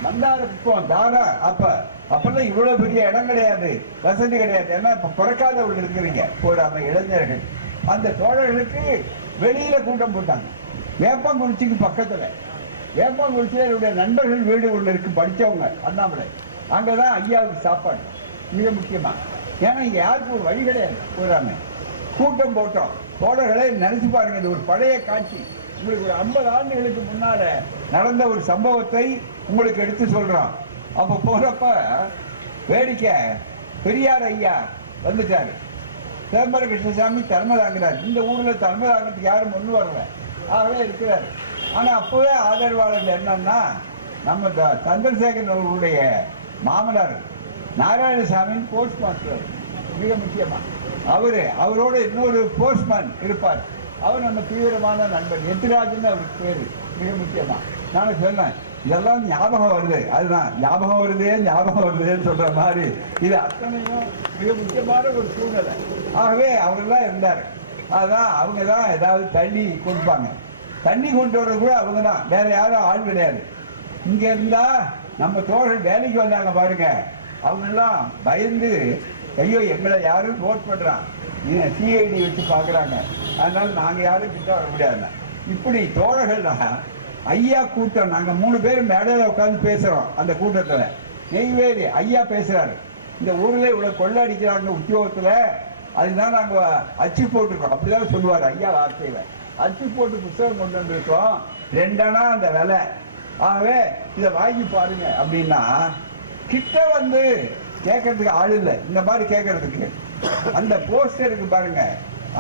மந்தாரக்குப்பம் தாரா, அப்பெல்லாம் இவ்வளவு பெரிய இடம் கிடையாது, வசதி கிடையாது. ஏன்னா இப்ப பிறக்காத உள்ள இருக்கிறீங்க போறாம இளைஞர்கள். அந்த தோழர்களுக்கு வெளியில கூட்டம் போட்டாங்க. வேப்பங்குறிச்சிக்கு பக்கத்துல, வேப்பங்குறிச்சியில என்னுடைய நண்பர்கள் வீடு ஒன்று இருக்கு, படித்தவங்க அண்ணாமலை. அங்கதான் ஐயாவுக்கு சாப்பாடு மிக முக்கியமா. ஏன்னா இங்க யாருக்கும் ஒரு வழி கிடையாது. போறாம கூட்டம் போட்டோம். தோழர்களை நினைச்சு பாருங்க, இது ஒரு பழைய காட்சி. உங்களுக்கு ஒரு 50 ஆண்டுகளுக்கு முன்னால நடந்த ஒரு சம்பவத்தை உங்களுக்கு எடுத்து சொல்றோம். அப்ப போறப்ப வேடிக்கை, பெரியார் ஐயா வந்துட்டாரு, சிதம்பர கிருஷ்ணசாமி தலைமை தாங்கிறார். இந்த ஊர்ல தலைமை தாங்கிறதுக்கு யாரும் முன்னு வரல, ஆகவே இருக்கிறார். ஆனா அப்பவே ஆதரவாளர்கள் என்னன்னா, நம்ம சந்திரசேகரன் அவர்களுடைய மாமனார் நாராயணசாமி போஸ்ட் மாஸ்டர், மிக முக்கியமா அவரோட இன்னொரு போஸ்ட்மேன் இருப்பார். அவர் நம்ம தீவிரமான நண்பர் எத்திராஜன் அவருக்கு பேரு, மிக முக்கியமா. நான் சொன்னேன், இதெல்லாம் ஞாபகம் வருது. அதுதான் ஞாபகம் வருதுன்னு சொல்ற மாதிரி இது அத்தனையும் மிக முக்கியமான ஒரு சூழ்நிலை. ஆகவே அவங்கெல்லாம் இருந்தார். அதுதான் அவங்க தான் ஏதாவது தண்ணி கொடுப்பாங்க. தண்ணி கொண்டு வர்றது கூட அவங்க தான், வேற யாரும் ஆள் கிடையாது. இங்க இருந்தா நம்ம தோழர்கள் வேலைக்கு வந்தாங்க பாருங்க, அவங்க எல்லாம் பயந்து ஐயோ எங்களை யாரும் நோட் பண்றான், சிஐடி வச்சு பாக்குறாங்க, அதனால நாங்க யாரும் கிட்ட வர முடியாது. இப்படி தோழர்கள் ஐயா கூட்டம், நாங்க 3 பேர் மேடையில உட்காந்து பேசுறோம். அந்த கூட்டத்துல நெய்வேலி ஐயா பேசுறாரு, இந்த ஊர்ல இவ்வளவு கொள்ள அடிக்கிறாங்க உத்தியோகத்துல, அதுதான் நாங்க அச்சு போட்டுருக்கோம் அப்படிதான் சொல்லுவாரு ஐயா வார்த்தையில. அச்சு போட்டு புத்தகம் கொண்டு வந்திருக்கோம், 2 அணா அந்த விலை, ஆகவே இதை வாங்கி பாருங்க அப்படின்னா கிட்ட வந்து கேட்கறதுக்கு ஆள் இல்லை. இந்த மாதிரி கேட்கறதுக்கு அந்த போஸ்ட் இருக்கு பாருங்க,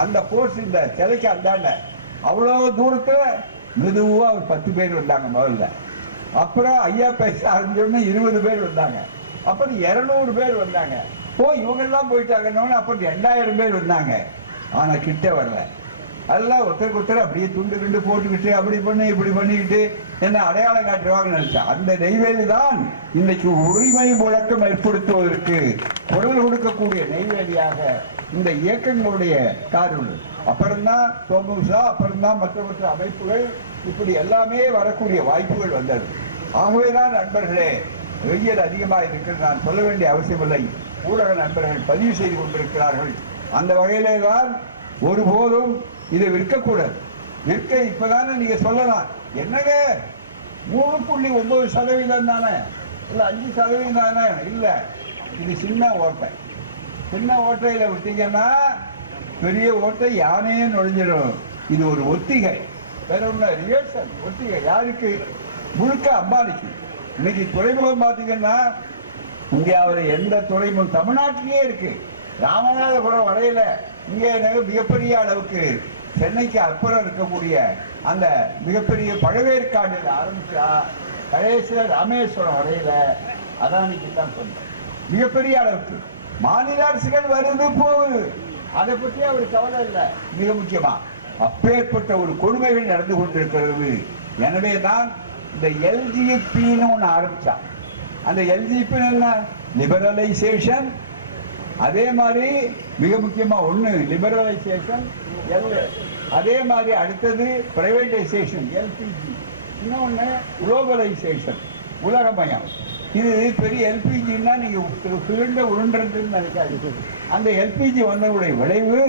அந்த போஸ்ட் இந்த சிலைக்கு அந்தாண்ட அவ்வளவு தூரத்துல மெதுவா ஒரு 10 பேர் வந்தாங்க முதல்ல. அப்புறம் ஐயா பேச ஆரம்பிச்சோன்னு 20 பேர் வந்தாங்க. அப்புறம் 200 பேர் வந்தாங்க. இவங்கெல்லாம் போயிட்டாங்கன்னு அப்புறம் 2000 பேர் வந்தாங்க. ஆனா கிட்ட வரல. அதெல்லாம் ஒருத்தருக்கு அப்படியே துண்டு போட்டுக்கிட்டு அப்படி பண்ணி இப்படி பண்ணிக்கிட்டு என்ன அடையாளம் காட்டுவாங்கன்னு நினைச்சா, அந்த நெய்வேலி தான் இன்னைக்கு உரிமை முழக்கம் ஏற்படுத்துவதற்கு குரல் கொடுக்கக்கூடிய நெய்வேலியாக இந்த இயக்கங்களுடைய காரணம். அப்புறம்தான் தோமுசா, அப்புறம்தான் மற்ற அமைப்புகள், இப்படி எல்லாமே வரக்கூடிய வாய்ப்புகள் வந்தது. ஆகவேதான் நண்பர்களே, வெயில் அதிகமாக இருக்கிறது, நான் சொல்ல வேண்டிய அவசியமில்லை. ஊடக நண்பர்கள் பதிவு செய்து கொண்டிருக்கிறார்கள். அந்த வகையிலே தான் ஒருபோதும் இதை விற்கக்கூடாது. விற்க இப்பதானே நீங்க சொல்லலாம், என்னங்க 3.9% தானே, இல்ல 5% தானே, இல்ல இது சின்ன ஓட்டை. சின்ன ஓட்டையில விட்டீங்கன்னா பெரிய ஓட்டை யானையே நுழைஞ்சிடும். இது ஒரு ஒத்திகை, வேற ஒண்ணு ரிஹர்சல். ஒத்திகை யாருக்கு? முழுக்க அம்பானிக்கு. இன்னைக்கு துறைமுகம் பார்த்தீங்கன்னா இந்தியாவில் எந்த துறைமுகம் தமிழ்நாட்டிலேயே இருக்கு. ராமநாதபுரம் வரையில இங்கே மிகப்பெரிய அளவுக்கு சென்னைக்கு அப்புறம் இருக்கக்கூடிய அந்த மிகப்பெரிய பழவேற்காடுல ஆரம்பிச்சா கடைசியில ராமேஸ்வரம் வரையில அதானிக்கு தான் சொன்னோம். மிகப்பெரிய அளவுக்கு மாநில அரசுகள் வருது போகுது, அதை பற்றி அவர் கவலை இல்லை. மிக முக்கியமா அப்பேற்பட்ட ஒரு கொடுமைகள் நடந்து கொண்டிருக்கிறது. எனவே தான் இந்த எல்ஜிபின்னு ஒன்று ஆரம்பிச்சான். அந்த எல்ஜிபி லிபரலைசேஷன், அதே மாதிரி மிக முக்கியமா ஒண்ணு லிபரலைசேஷன், அதே மாதிரி அடுத்தது பிரைவேடைசேஷன் எல்பிஜி, இன்னொன்னு குளோபலைசேஷன் உலகமயம். இது பெரிய எல்பிஜின்னா நீங்க சிலிண்ட உருண்டுன்னு நினைக்காது. அந்த எல்பிஜி வந்தவுடைய விளைவு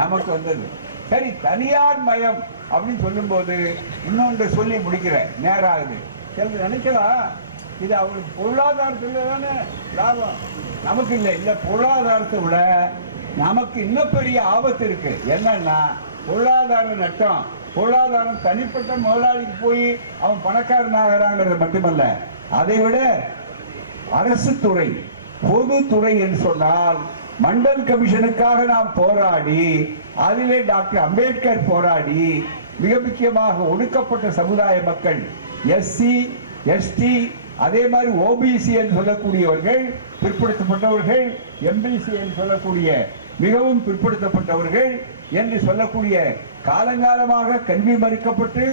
நமக்கு வந்தது. சரி, தனியார் மயம் அப்படின்னு சொல்லும் போது இன்னொன்று சொல்லி முடிக்கிறேன், நேரம் ஆகுது. சிலர் நினைக்கலாம் இது அவங்களுக்கு பொருளாதாரத்துல தானே லாபம், நமக்கு இல்லை. இல்லை, பொருளாதாரத்தை விட நமக்கு இன்னும் பெரிய ஆபத்து இருக்கு. என்னன்னா பொருளாதார நட்டம். பொருளாதாரம் தனிப்பட்ட முதலாளிக்கு போய் அவன் பணக்காரன் ஆகிறாங்கிறது மட்டுமல்ல, அதை விட அரசு துறை, பொதுத்துறை என்று சொன்னால் மண்டல் கமிஷனுக்காக நாம் போராடி, அதிலே டாக்டர் அம்பேத்கர் போராடி, மிக முக்கியமாக ஒடுக்கப்பட்ட சமுதாய மக்கள், எஸ்சி எஸ்டி, அதே மாதிரி ஓபிசி என்று சொல்லக்கூடியவர்கள், பிற்படுத்தப்பட்டவர்கள், எம்பிசி என்று சொல்லக்கூடிய மிகவும் பிற்படுத்தப்பட்டவர்கள் என்று சொல்லக்கூடிய காலங்காலமாக கல்வி மறுக்கப்பட்டு,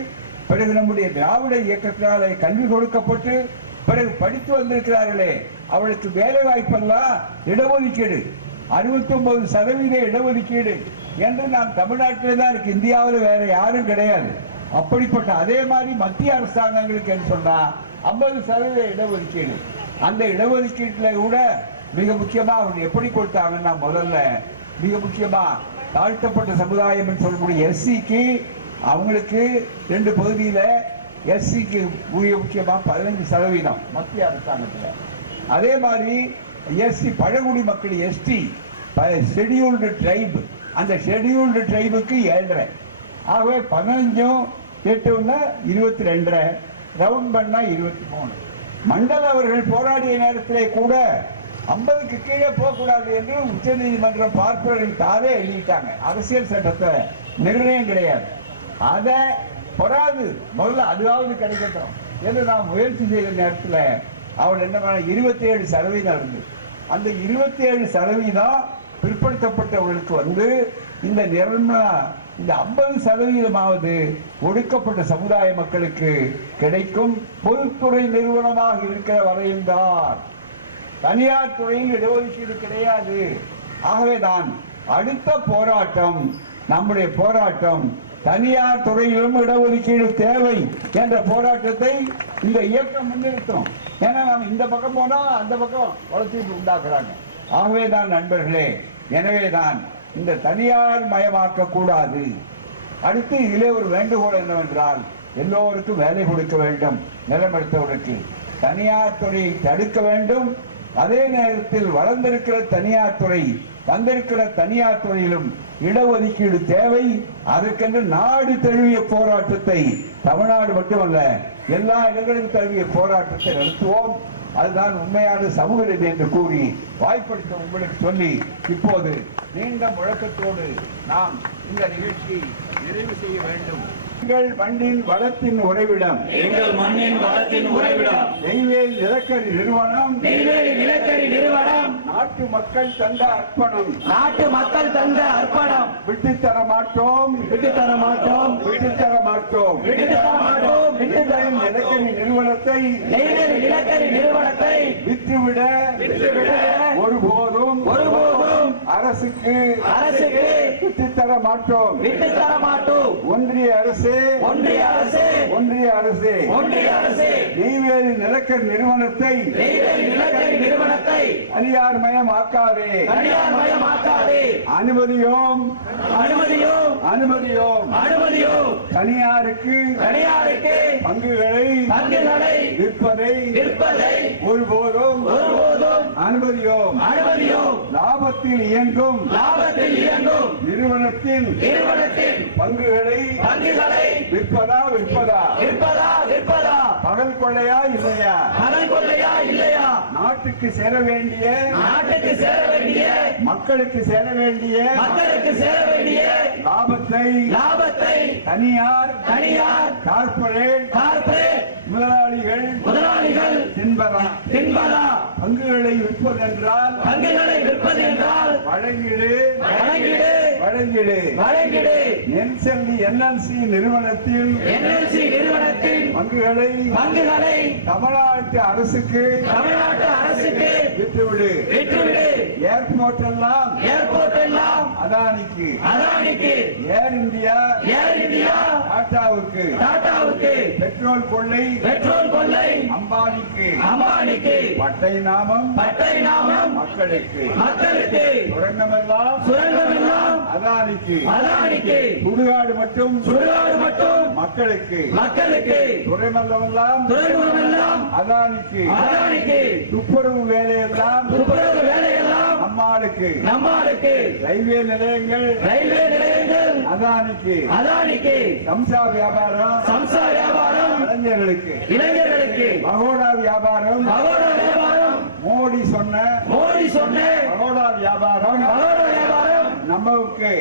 பிறகு நம்முடைய திராவிட இயக்கத்தினாலே கல்வி கொடுக்கப்பட்டு பிறகு படித்து வந்திருக்கிறார்களே, அவளுக்கு வேலை வாய்ப்பெல்லாம் இடஒதுக்கீடு 69% இடஒதுக்கீடு என்று நாம் தமிழ்நாட்டில் தான் இருக்கு, இந்தியாவில் வேற யாரும் கிடையாது. அப்படிப்பட்ட அதே மாதிரி மத்திய அரசாங்கங்களுக்கு என்று சொன்னா 50% இடஒதுக்கீடு. அந்த இடஒதுக்கீட்டுல கூட மிக முக்கியமா அவங்க எப்படி கொடுத்தாங்கன்னா, முதல்ல மிக முக்கியமா தாழ்த்தப்பட்ட சமுதாயம் என்று சொல்லக்கூடிய எஸ்சிக்கு அவங்களுக்கு 2 பகுதியில எஸ்சிக்கு மிக முக்கியமா 15% மத்திய அரசாங்கத்தில். அதே மாதிரி எஸ்சி பழங்குடி மக்கள், எஸ்டி ஷெட்யூல்டு ட்ரைப், அந்த ஷெட்யூல்டு ட்ரைபுக்கு 7.5. ஆகவே 15 8 22, ரவுண்ட் பண்ணா 23. மண்டல் அவர்கள் போராடிய நேரத்திலே கூட 50க்கு கீழே போகக்கூடாது என்று உச்ச நீதிமன்றம் பார்ப்பவர்கள் தாவே எழுதிட்டாங்க. அரசியல் சட்டத்தை நிர்ணயம் கிடையாது. அதை பொறாது முதல்ல அதுவாவது கிடைக்கட்டும் என்று நாம் முயற்சி செய்த நேரத்தில் அவர் என்ன பண்ண 27% இருந்து அந்த 27% பிற்படுத்தப்பட்டவர்களுக்கு வந்து இந்த நிர்மலா இந்த 50% ஒடுக்கப்பட்ட சமுதாய மக்களுக்கு கிடைக்கும். பொதுத்துறை நிறுவனமாக இருக்கிற வரையும் தான். தனியார் துறையில் இடஒதுக்கீடு கிடையாது. ஆகவேதான் அடுத்த போராட்டம், நம்முடைய போராட்டம் தனியார் துறையிலும் இடஒதுக்கீடு தேவை என்ற போராட்டத்தை இந்த இயக்கம் முன்னிறுத்தும். ஏன்னா நாம் இந்த பக்கம் போனா அந்த பக்கம் வளர்ச்சி உண்டாக்குறாங்க. ஆகவேதான் நண்பர்களே, எனவேதான் இந்த தனியார் மயமாக்க கூடாது. அடுத்து இதிலே ஒரு வேண்டுகோள் என்னவென்றால், எல்லோருக்கும் வேலை கொடுக்க வேண்டும். நிலமெடுத்தவருக்கு தனியார் துறையை தடுக்க வேண்டும். அதே நேரத்தில் வளர்ந்திருக்கிற தனியார் துறை, வந்திருக்கிற தனியார் துறையிலும் இடஒதுக்கீடு தேவை. அதற்கென்று நாடு தழுவிய போராட்டத்தை, தமிழ்நாடு மட்டுமல்ல எல்லா இடங்களிலும் தழுவிய போராட்டத்தை நடத்துவோம். அதுதான் உண்மையான சமூக நீதி என்று கூறி வாய்ப்படுத்த உங்களுக்கு சொல்லி இப்போது நீண்ட முழக்கத்தோடு நாம் இந்த நிகழ்ச்சியை நிறைவு செய்ய வேண்டும். எங்கள் மண்ணின் வளத்தின் உறைவிடம், எங்கள் மண்ணின் வளத்தின் உறைவிடம், நெய்வேலி நிலக்கரி நிறுவனம், நெய்வேலி நிலக்கரி நிறுவனம் நாட்டு மக்கள் தந்த அர்ப்பணம், நாட்டு மக்கள் தந்த அர்ப்பணம், விட்டுத்தர மாட்டோம், விட்டுத்தர மாட்டோம், விட்டுத்தர மாட்டோம், விட்டுத்தர மாட்டோம், நெய்வேலி நிலக்கரி நிறுவனத்தை, நெய்வேலி நிலக்கரி நிறுவனத்தை விற்றுவிட ஒருபோதும் அரசுக்கு விட்டுத்தர மாட்டோம், விட்டுத்தர மாட்டோம். ஒன்றிய அரசு, ஒன்றிய அரசு, ஒன்றிய அரசு, ஒன்றிய அரசு நெய்வேலி நிலக்கரி நிறுவனத்தை, நெய்வேலி நிலக்கரி நிறுவனத்தை தனியார் மயமாக்காதே, தனியார் மயமாக்காதே. அனுமதியோம், அனுமதியோம், அனுமதியோம், அனுமதியோம். தனியாருக்கு பங்குகளை விற்பதை ஒருபோதும் அனுமதியோம், அனுமதியோம். லாபத்தில் இயங்கும் நிறுவனத்தின் பங்குகளை விற்பதா பகல் கொள்ளையா இல்லையா, நாட்டுக்கு சேர வேண்டிய மக்களுக்கு சேர வேண்டிய லாபத்தை தனியார் கார்ப்பரேட் முதலாளிகள் தின்பதா. பங்குகளை விற்பதென்றால் வழங்கிடு. NLC நிறுவனத்தில் பங்குகளை தமிழ்நாட்டு அரசுக்கு விற்றுவிடு. ஏர்போர்ட் எல்லாம் அதானிக்கு, ஏர் இந்தியா டாடாவுக்கு, பெட்ரோல் கொள்ளை அம்பானிக்கு, பட்டை நாமம் மக்களுக்கு, சுரங்கமெல்லாம் அதானிக்கு, சுடுகாடு மட்டும் மக்களுக்கு, துறைமுகமெல்லாம் அதானிக்கு, துப்புரவு வேலையெல்லாம் நம்மாளுக்கு, ரயில்வே நிலையங்கள் அதானிக்கு, சம்சா வியாபாரம் இளைஞர்களுக்கு, பகோடா வியாபாரம் மோடி சொன்ன பகோடா வியாபாரம் நம்மவுக்கு,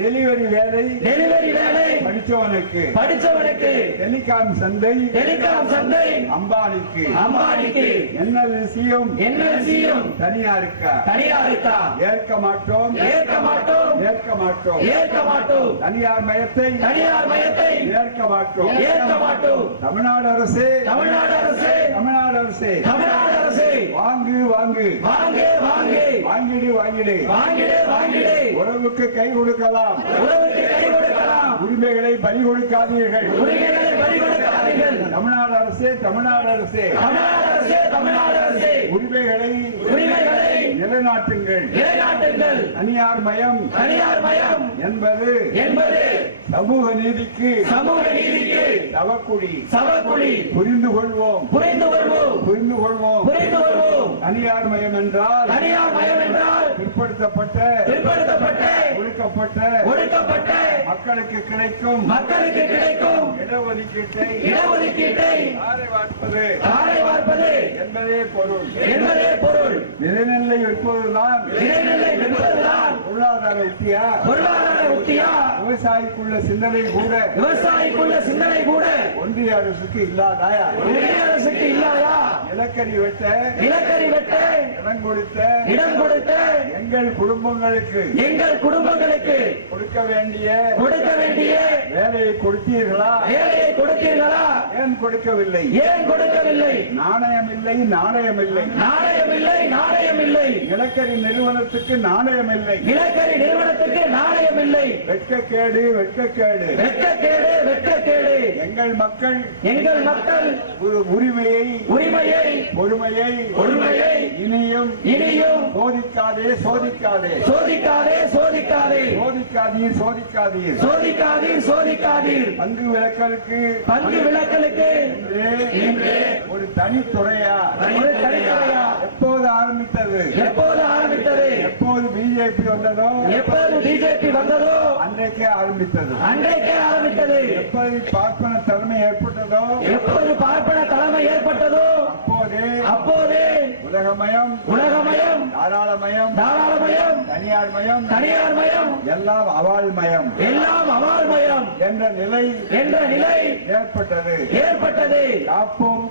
டெலிவரி வேலை படித்தவனுக்கு, டெலிகாம் சந்தை அம்பானிக்கு, NLC-யும் தனியாருக்கா ஏற்க மாட்டோம். தனியார் மயத்தை ஏற்க மாட்டோம். தமிழ்நாடு அரசு வாங்கிடு. உறவுக்கு கை கொடுக்கலாம், உரிமைகளை பறி கொடுக்காதீர்கள். தமிழ்நாடு அரசே உரிமைகளை நிலைநாட்டுங்கள். தனியார் மயம் என்பது சமூக நீதிக்கு சவக்குழி. புரிந்து கொள்வோம். தனியார் மயம் என்றால் பிற்படுத்தப்பட்ட ஒடுக்கப்பட்ட மக்களுக்கு கிடைக்கும் இடஒதுக்கீட்டை தாரை வார்ப்பது என்பதே பொருள். விதைநெல்லை விற்பதுதான் பொருளாதார உத்தியா? விவசாயிக்குள்ள சிந்தனை கூட ஒன்றிய அரசுக்கு இல்லாதா? நிலக்கரி வெட்ட இடம் கொடுத்த எங்கள் குடும்பங்களுக்கு கொடுக்க வேண்டிய வேலையை கொடுத்தீர்களா? ஏன் கொடுக்கவில்லை? நாணயமில்லை. நிலக்கரி நிறுவனத்துக்கு நாணயமில்லை. வெட்கக்கேடு. எங்கள் மக்கள் உரிமையை பொறுமையை இனியும் சோதிக்காதீர். பங்கு விலக்கலுக்கு ஒரு தனித்துறையா எப்போது ஆரம்பித்தது? எப்போது பிஜேபி வந்ததோ அன்றைக்கே ஆரம்பித்தது. எப்போது பார்ப்பன தலைமை ஏற்பட்டதோ அப்போதே உலகமயம் தாராளமயம் தனியார்மயம் எல்லாம் அவாள்மயம் என்ற நிலை ஏற்பட்டது. காப்போம்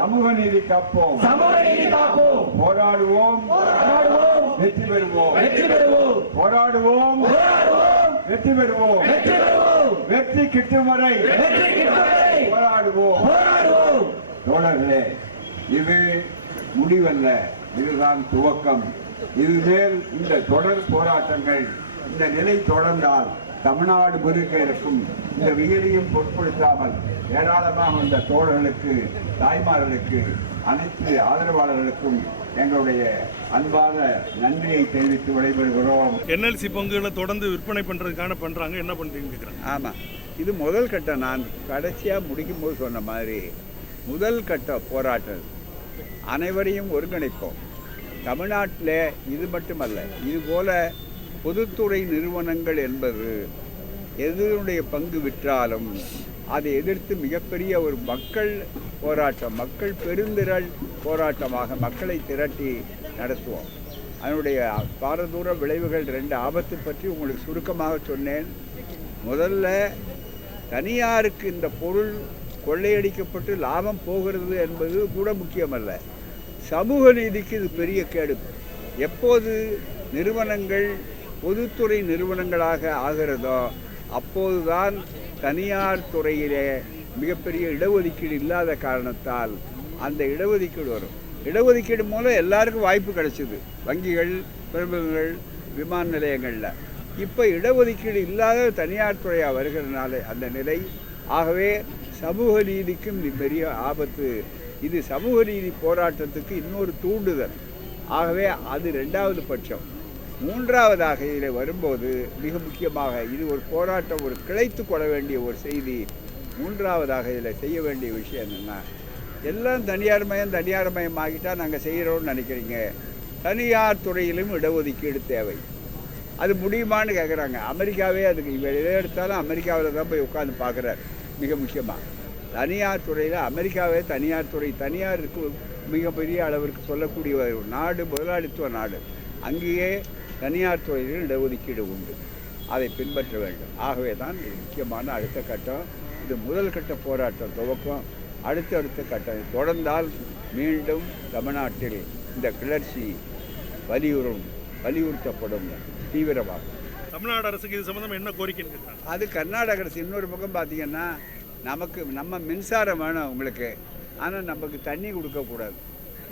சமூக நீதி காப்போம். போராடுவோம் வெற்றி பெறுவோம். போராடுவோம் வெற்றி பெறுவோம். வெற்றி கிட்டும் வரை போராடுவோம். தோழர்களே, இது முடிவல்ல, இதுதான் துவக்கம். இதுமேல் இந்த தொடர் போராட்டங்கள் இந்த நிலை தொடர்ந்தால் தமிழ்நாடு முழுக்க இருக்கும் இந்த விகிதையும் பொருட்படுத்தாமல் ஏராளமாக இந்த தோழர்களுக்கு, தாய்மார்களுக்கு, அனைத்து ஆதரவாளர்களுக்கும் எங்களுடைய அன்பான நன்றியை தெரிவித்து விடைபெறுகிறோம். என்எல்சி பங்குகளை தொடர்ந்து விற்பனை பண்றாங்க, என்ன பண்றீங்க? ஆமா, இது முதல் கட்டம். நான் கடைசியாக முடிக்கும் போது சொன்ன மாதிரி முதல் கட்ட போராட்டம் அனைவரையும் ஒருங்கிணைப்போம். தமிழ்நாட்டில் இது மட்டுமல்ல, இதுபோல பொதுத்துறை நிறுவனங்கள் என்பது எதனுடைய பங்கு விற்றாலும் அதை எதிர்த்து மிகப்பெரிய ஒரு மக்கள் போராட்டம், மக்கள் பெருந்திரள் போராட்டமாக மக்களை திரட்டி நடத்துவோம். அதனுடைய பாரதூர விளைவுகள் 2 ஆபத்து பற்றி உங்களுக்கு சுருக்கமாக சொன்னேன். முதல்ல, தனியாருக்கு இந்த பொருள் கொள்ளையடிக்கப்பட்டு லாபம் போகிறது என்பது கூட முக்கியமல்ல, சமூக நீதிக்கு இது பெரிய கேடு. எப்போது நிறுவனங்கள் பொதுத்துறை நிறுவனங்களாக ஆகிறதோ அப்போதுதான் தனியார் துறையிலே மிகப்பெரிய இடஒதுக்கீடு இல்லாத காரணத்தால் அந்த இடஒதுக்கீடு வரும். இடஒதுக்கீடு மூலம் எல்லாருக்கும் வாய்ப்பு கிடைச்சிது, வங்கிகள், பிரபுகள், விமான நிலையங்களில். இப்போ இடஒதுக்கீடு இல்லாத தனியார் துறையாக வருகிறதுனால அந்த நிலை. ஆகவே சமூக நீதிக்கும் பெரிய ஆபத்து. இது சமூக நீதி போராட்டத்துக்கு இன்னொரு தூண்டுதல். ஆகவே அது 2வது பட்சம். 3வதாக இதில் வரும்போது மிக முக்கியமாக இது ஒரு போராட்டம், ஒரு கிளைத்து கொள்ள வேண்டிய ஒரு செய்தி. 3வதாக இதில் செய்ய வேண்டிய விஷயம் என்னென்னா, எல்லாம் தனியார் மயம் ஆகிட்டால் நாங்கள் செய்கிறோம்னு நினைக்கிறீங்க. தனியார் துறையிலும் இடஒதுக்கீடு தேவை. அது முடியுமான்னு கேட்குறாங்க. அமெரிக்காவே அதுக்கு எதை எடுத்தாலும் அமெரிக்காவில் தான் போய் உட்காந்து பார்க்குறாரு. மிக முக்கியமாக தனியார் துறையில் அமெரிக்காவே தனியாருக்கு மிகப்பெரிய அளவிற்கு சொல்லக்கூடிய ஒரு நாடு, முதலாளித்துவ நாடு. அங்கேயே தனியார் துறையில் இடஒதுக்கீடு உண்டு. அதை பின்பற்ற வேண்டும். ஆகவே தான் இது முக்கியமான அடுத்த கட்டம். இது முதல் கட்ட போராட்டம் துவக்கம். அடுத்த கட்டம் தொடர்ந்தால் மீண்டும் தமிழ்நாட்டில் இந்த கிளர்ச்சி வலியுறுத்தப்படும் தீவிரமாகும். தமிழ்நாடு அரசுக்கு இது சம்பந்தம் என்ன கோரிக்கைன்னு கேட்குறாங்க. அது கர்நாடக அரசு. இன்னொரு பக்கம் பார்த்தீங்கன்னா, நம்ம மின்சாரம் வேணும் உங்களுக்கு, ஆனால் நமக்கு தண்ணி கொடுக்கக்கூடாது.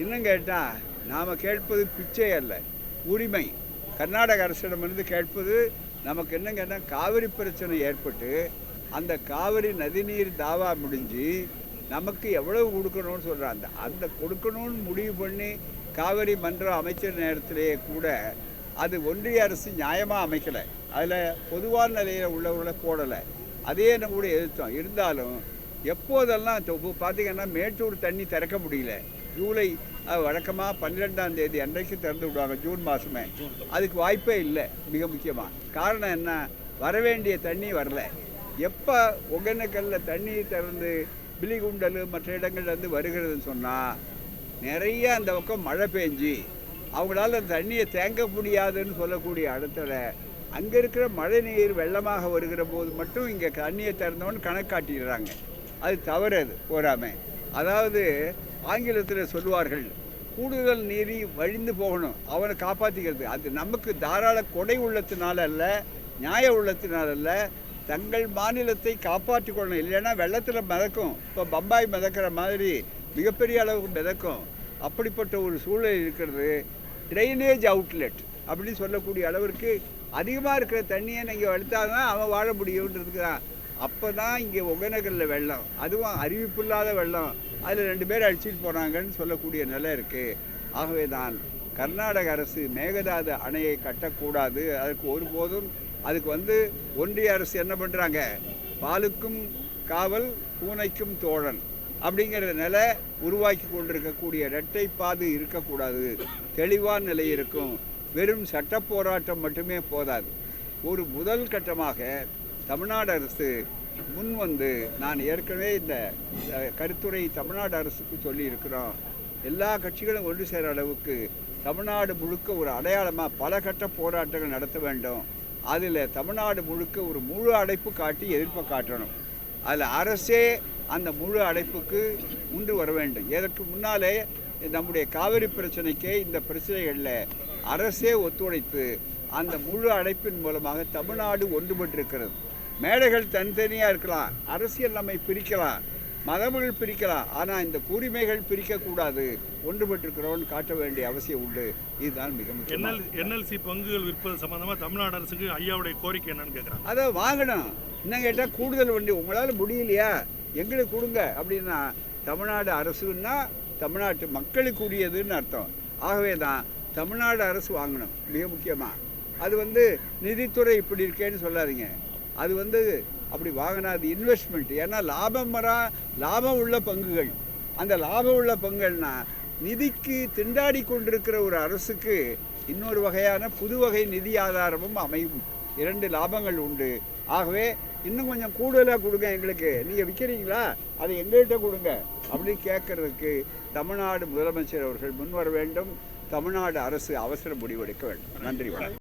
இன்னும் கேட்டால் நாம் கேட்பது பிச்சை அல்ல, உரிமை. கர்நாடக அரசிடமிருந்து கேட்பது நமக்கு என்ன கேட்டால், காவிரி பிரச்சனை ஏற்பட்டு அந்த காவிரி நதிநீர் தாவா முடிஞ்சு நமக்கு எவ்வளவு கொடுக்கணும்னு சொல்கிறாங்க. அந்த கொடுக்கணும்னு முடிவு பண்ணி காவிரி மன்ற அமைச்சர் நேரத்திலேயே கூட அது ஒன்றிய அரசு நியாயமாக அமைக்கலை. அதில் பொதுவான நிலையில் உள்ளவர்களை போடலை. அதே நம்ம கூட எதிர்த்தோம். இருந்தாலும் எப்போதெல்லாம் பார்த்திங்கன்னா மேட்டூர் தண்ணி திறக்க முடியல. ஜூலை வழக்கமாக 12ஆம் தேதி அன்றைக்கு திறந்து விடுவாங்க, ஜூன் மாதமே. அதுக்கு வாய்ப்பே இல்லை. மிக முக்கியமாக காரணம் என்ன, வரவேண்டிய தண்ணி வரல. எப்போ ஒகேனக்கல்லில் தண்ணி திறந்து பிலிகுண்டல் மற்ற இடங்கள்லேருந்து வருகிறதுன்னு சொன்னால், நிறைய அந்த பக்கம் மழை பெஞ்சு அவங்களால தண்ணியை தேங்க முடியாதுன்னு சொல்லக்கூடிய இடத்துல அங்கே இருக்கிற மழை நீர் வெள்ளமாக வருகிற போது மட்டும் இங்கே தண்ணியை திறந்தவொன்னு கணக்காட்டிடுறாங்க. அது தவறு. அது போகாமல் அதாவது ஆங்கிலத்தில் சொல்லுவார்கள், கூடுதல் நீரி வழிந்து போகணும், அவனை காப்பாற்றிக்கிறது. அது நமக்கு தாராள கொடை உள்ளத்தினால அல்ல, நியாய உள்ளத்தினால அல்ல, தங்கள் மாநிலத்தை காப்பாற்றி கொள்ளணும். இல்லைன்னா வெள்ளத்தில் மிதக்கும். இப்போ பம்பாய் மிதக்கிற மாதிரி மிகப்பெரிய அளவுக்கு மிதக்கும். அப்படிப்பட்ட ஒரு சூழல் இருக்கிறது. ட்ரைனேஜ் அவுட்லெட் அப்படின்னு சொல்லக்கூடிய அளவிற்கு அதிகமாக இருக்கிற தண்ணியை நீங்கள் வளர்த்தாதான் அவன் வாழ முடியுன்றதுக்கு தான். அப்போ தான் இங்கே ஒகேனக்கல்லில் வெள்ளம், அதுவும் அறிவிப்பில்லாத வெள்ளம், அதில் 2 பேர் அடிச்சுட்டு போனாங்கன்னு சொல்லக்கூடிய நிலை இருக்குது. ஆகவே தான் கர்நாடக அரசு மேகதாது அணையை கட்டக்கூடாது. அதுக்கு ஒருபோதும் அதுக்கு ஒன்றிய அரசு என்ன பண்ணுறாங்க, பாலுக்கும் காவல் பூனைக்கும் தோழன் அப்படிங்கிற நிலை உருவாக்கி கொண்டிருக்கக்கூடிய இரட்டைப்பாது இருக்கக்கூடாது. தெளிவான நிலை இருக்கும். வெறும் சட்ட போராட்டம் மட்டுமே போதாது. ஒரு முதல் கட்டமாக தமிழ்நாடு அரசு நான் ஏற்கனவே இந்த கருத்துரை தமிழ்நாடு அரசுக்கு சொல்லியிருக்கிறோம். எல்லா கட்சிகளும் ஒன்று சேர அளவுக்கு தமிழ்நாடு முழுக்க ஒரு அடையாளமாக பல கட்ட போராட்டங்கள் நடத்த வேண்டும். அதில் தமிழ்நாடு முழுக்க ஒரு முழு அடைப்பு காட்டி எதிர்ப்பை காட்டணும். அதில் அரசே அந்த முழு அடைப்புக்கு முன்று வர வேண்டும். இதற்கு முன்னாலே நம்முடைய காவிரி பிரச்சனைக்கே இந்த பிரச்சனைகளில் அரசே ஒத்துழைத்து அந்த முழு அடைப்பின் மூலமாக தமிழ்நாடு ஒன்றுபட்டிருக்கிறது. மேடைகள் தனித்தனியாக இருக்கலாம், அரசியல் நம்மை பிரிக்கலாம், மதங்கள் பிரிக்கலாம், ஆனால் இந்த உரிமைகள் பிரிக்கக்கூடாது. ஒன்றுபட்டிருக்கிறோன்னு காட்ட வேண்டிய அவசியம் உண்டு. இதுதான் மிக முக்கியம். என்எல்சி பங்குகள் விற்பது சம்பந்தமாக தமிழ்நாடு அரசுக்கு ஐயாவுடைய கோரிக்கை என்னன்னு கேட்குறாங்க. அதை வாங்கணும். இன்னும் கேட்டால் கூடுதல் வண்டி உங்களால் முடியலையா எங்களுக்கு கொடுங்க அப்படின்னா, தமிழ்நாடு அரசுன்னா தமிழ்நாட்டு மக்களுக்கு உரியதுன்னு அர்த்தம். ஆகவே தான் தமிழ்நாடு அரசு வாங்கணும் மிக முக்கியமாக. அது நிதித்துறை இப்படி இருக்கேன்னு சொல்லாதீங்க. அது அப்படி வாங்கினா அது இன்வெஸ்ட்மெண்ட். ஏன்னா லாபம் உள்ள பங்குகள். அந்த லாபம் உள்ள பங்குகள்னா நிதிக்கு திண்டாடி கொண்டிருக்கிற ஒரு அரசுக்கு இன்னொரு வகையான புது வகை நிதி ஆதாரமும் அமையும். 2 லாபங்கள் உண்டு. ஆகவே இன்னும் கொஞ்சம் கூடுதலாக கொடுங்க எங்களுக்கு, நீங்கள் விற்கிறீங்களா அதை எங்கள்கிட்ட கொடுங்க அப்படின்னு கேட்கறதுக்கு தமிழ்நாடு முதலமைச்சர் அவர்கள் முன்வர வேண்டும். தமிழ்நாடு அரசு அவசர முடிவெடுக்க வேண்டும். நன்றி, வணக்கம்.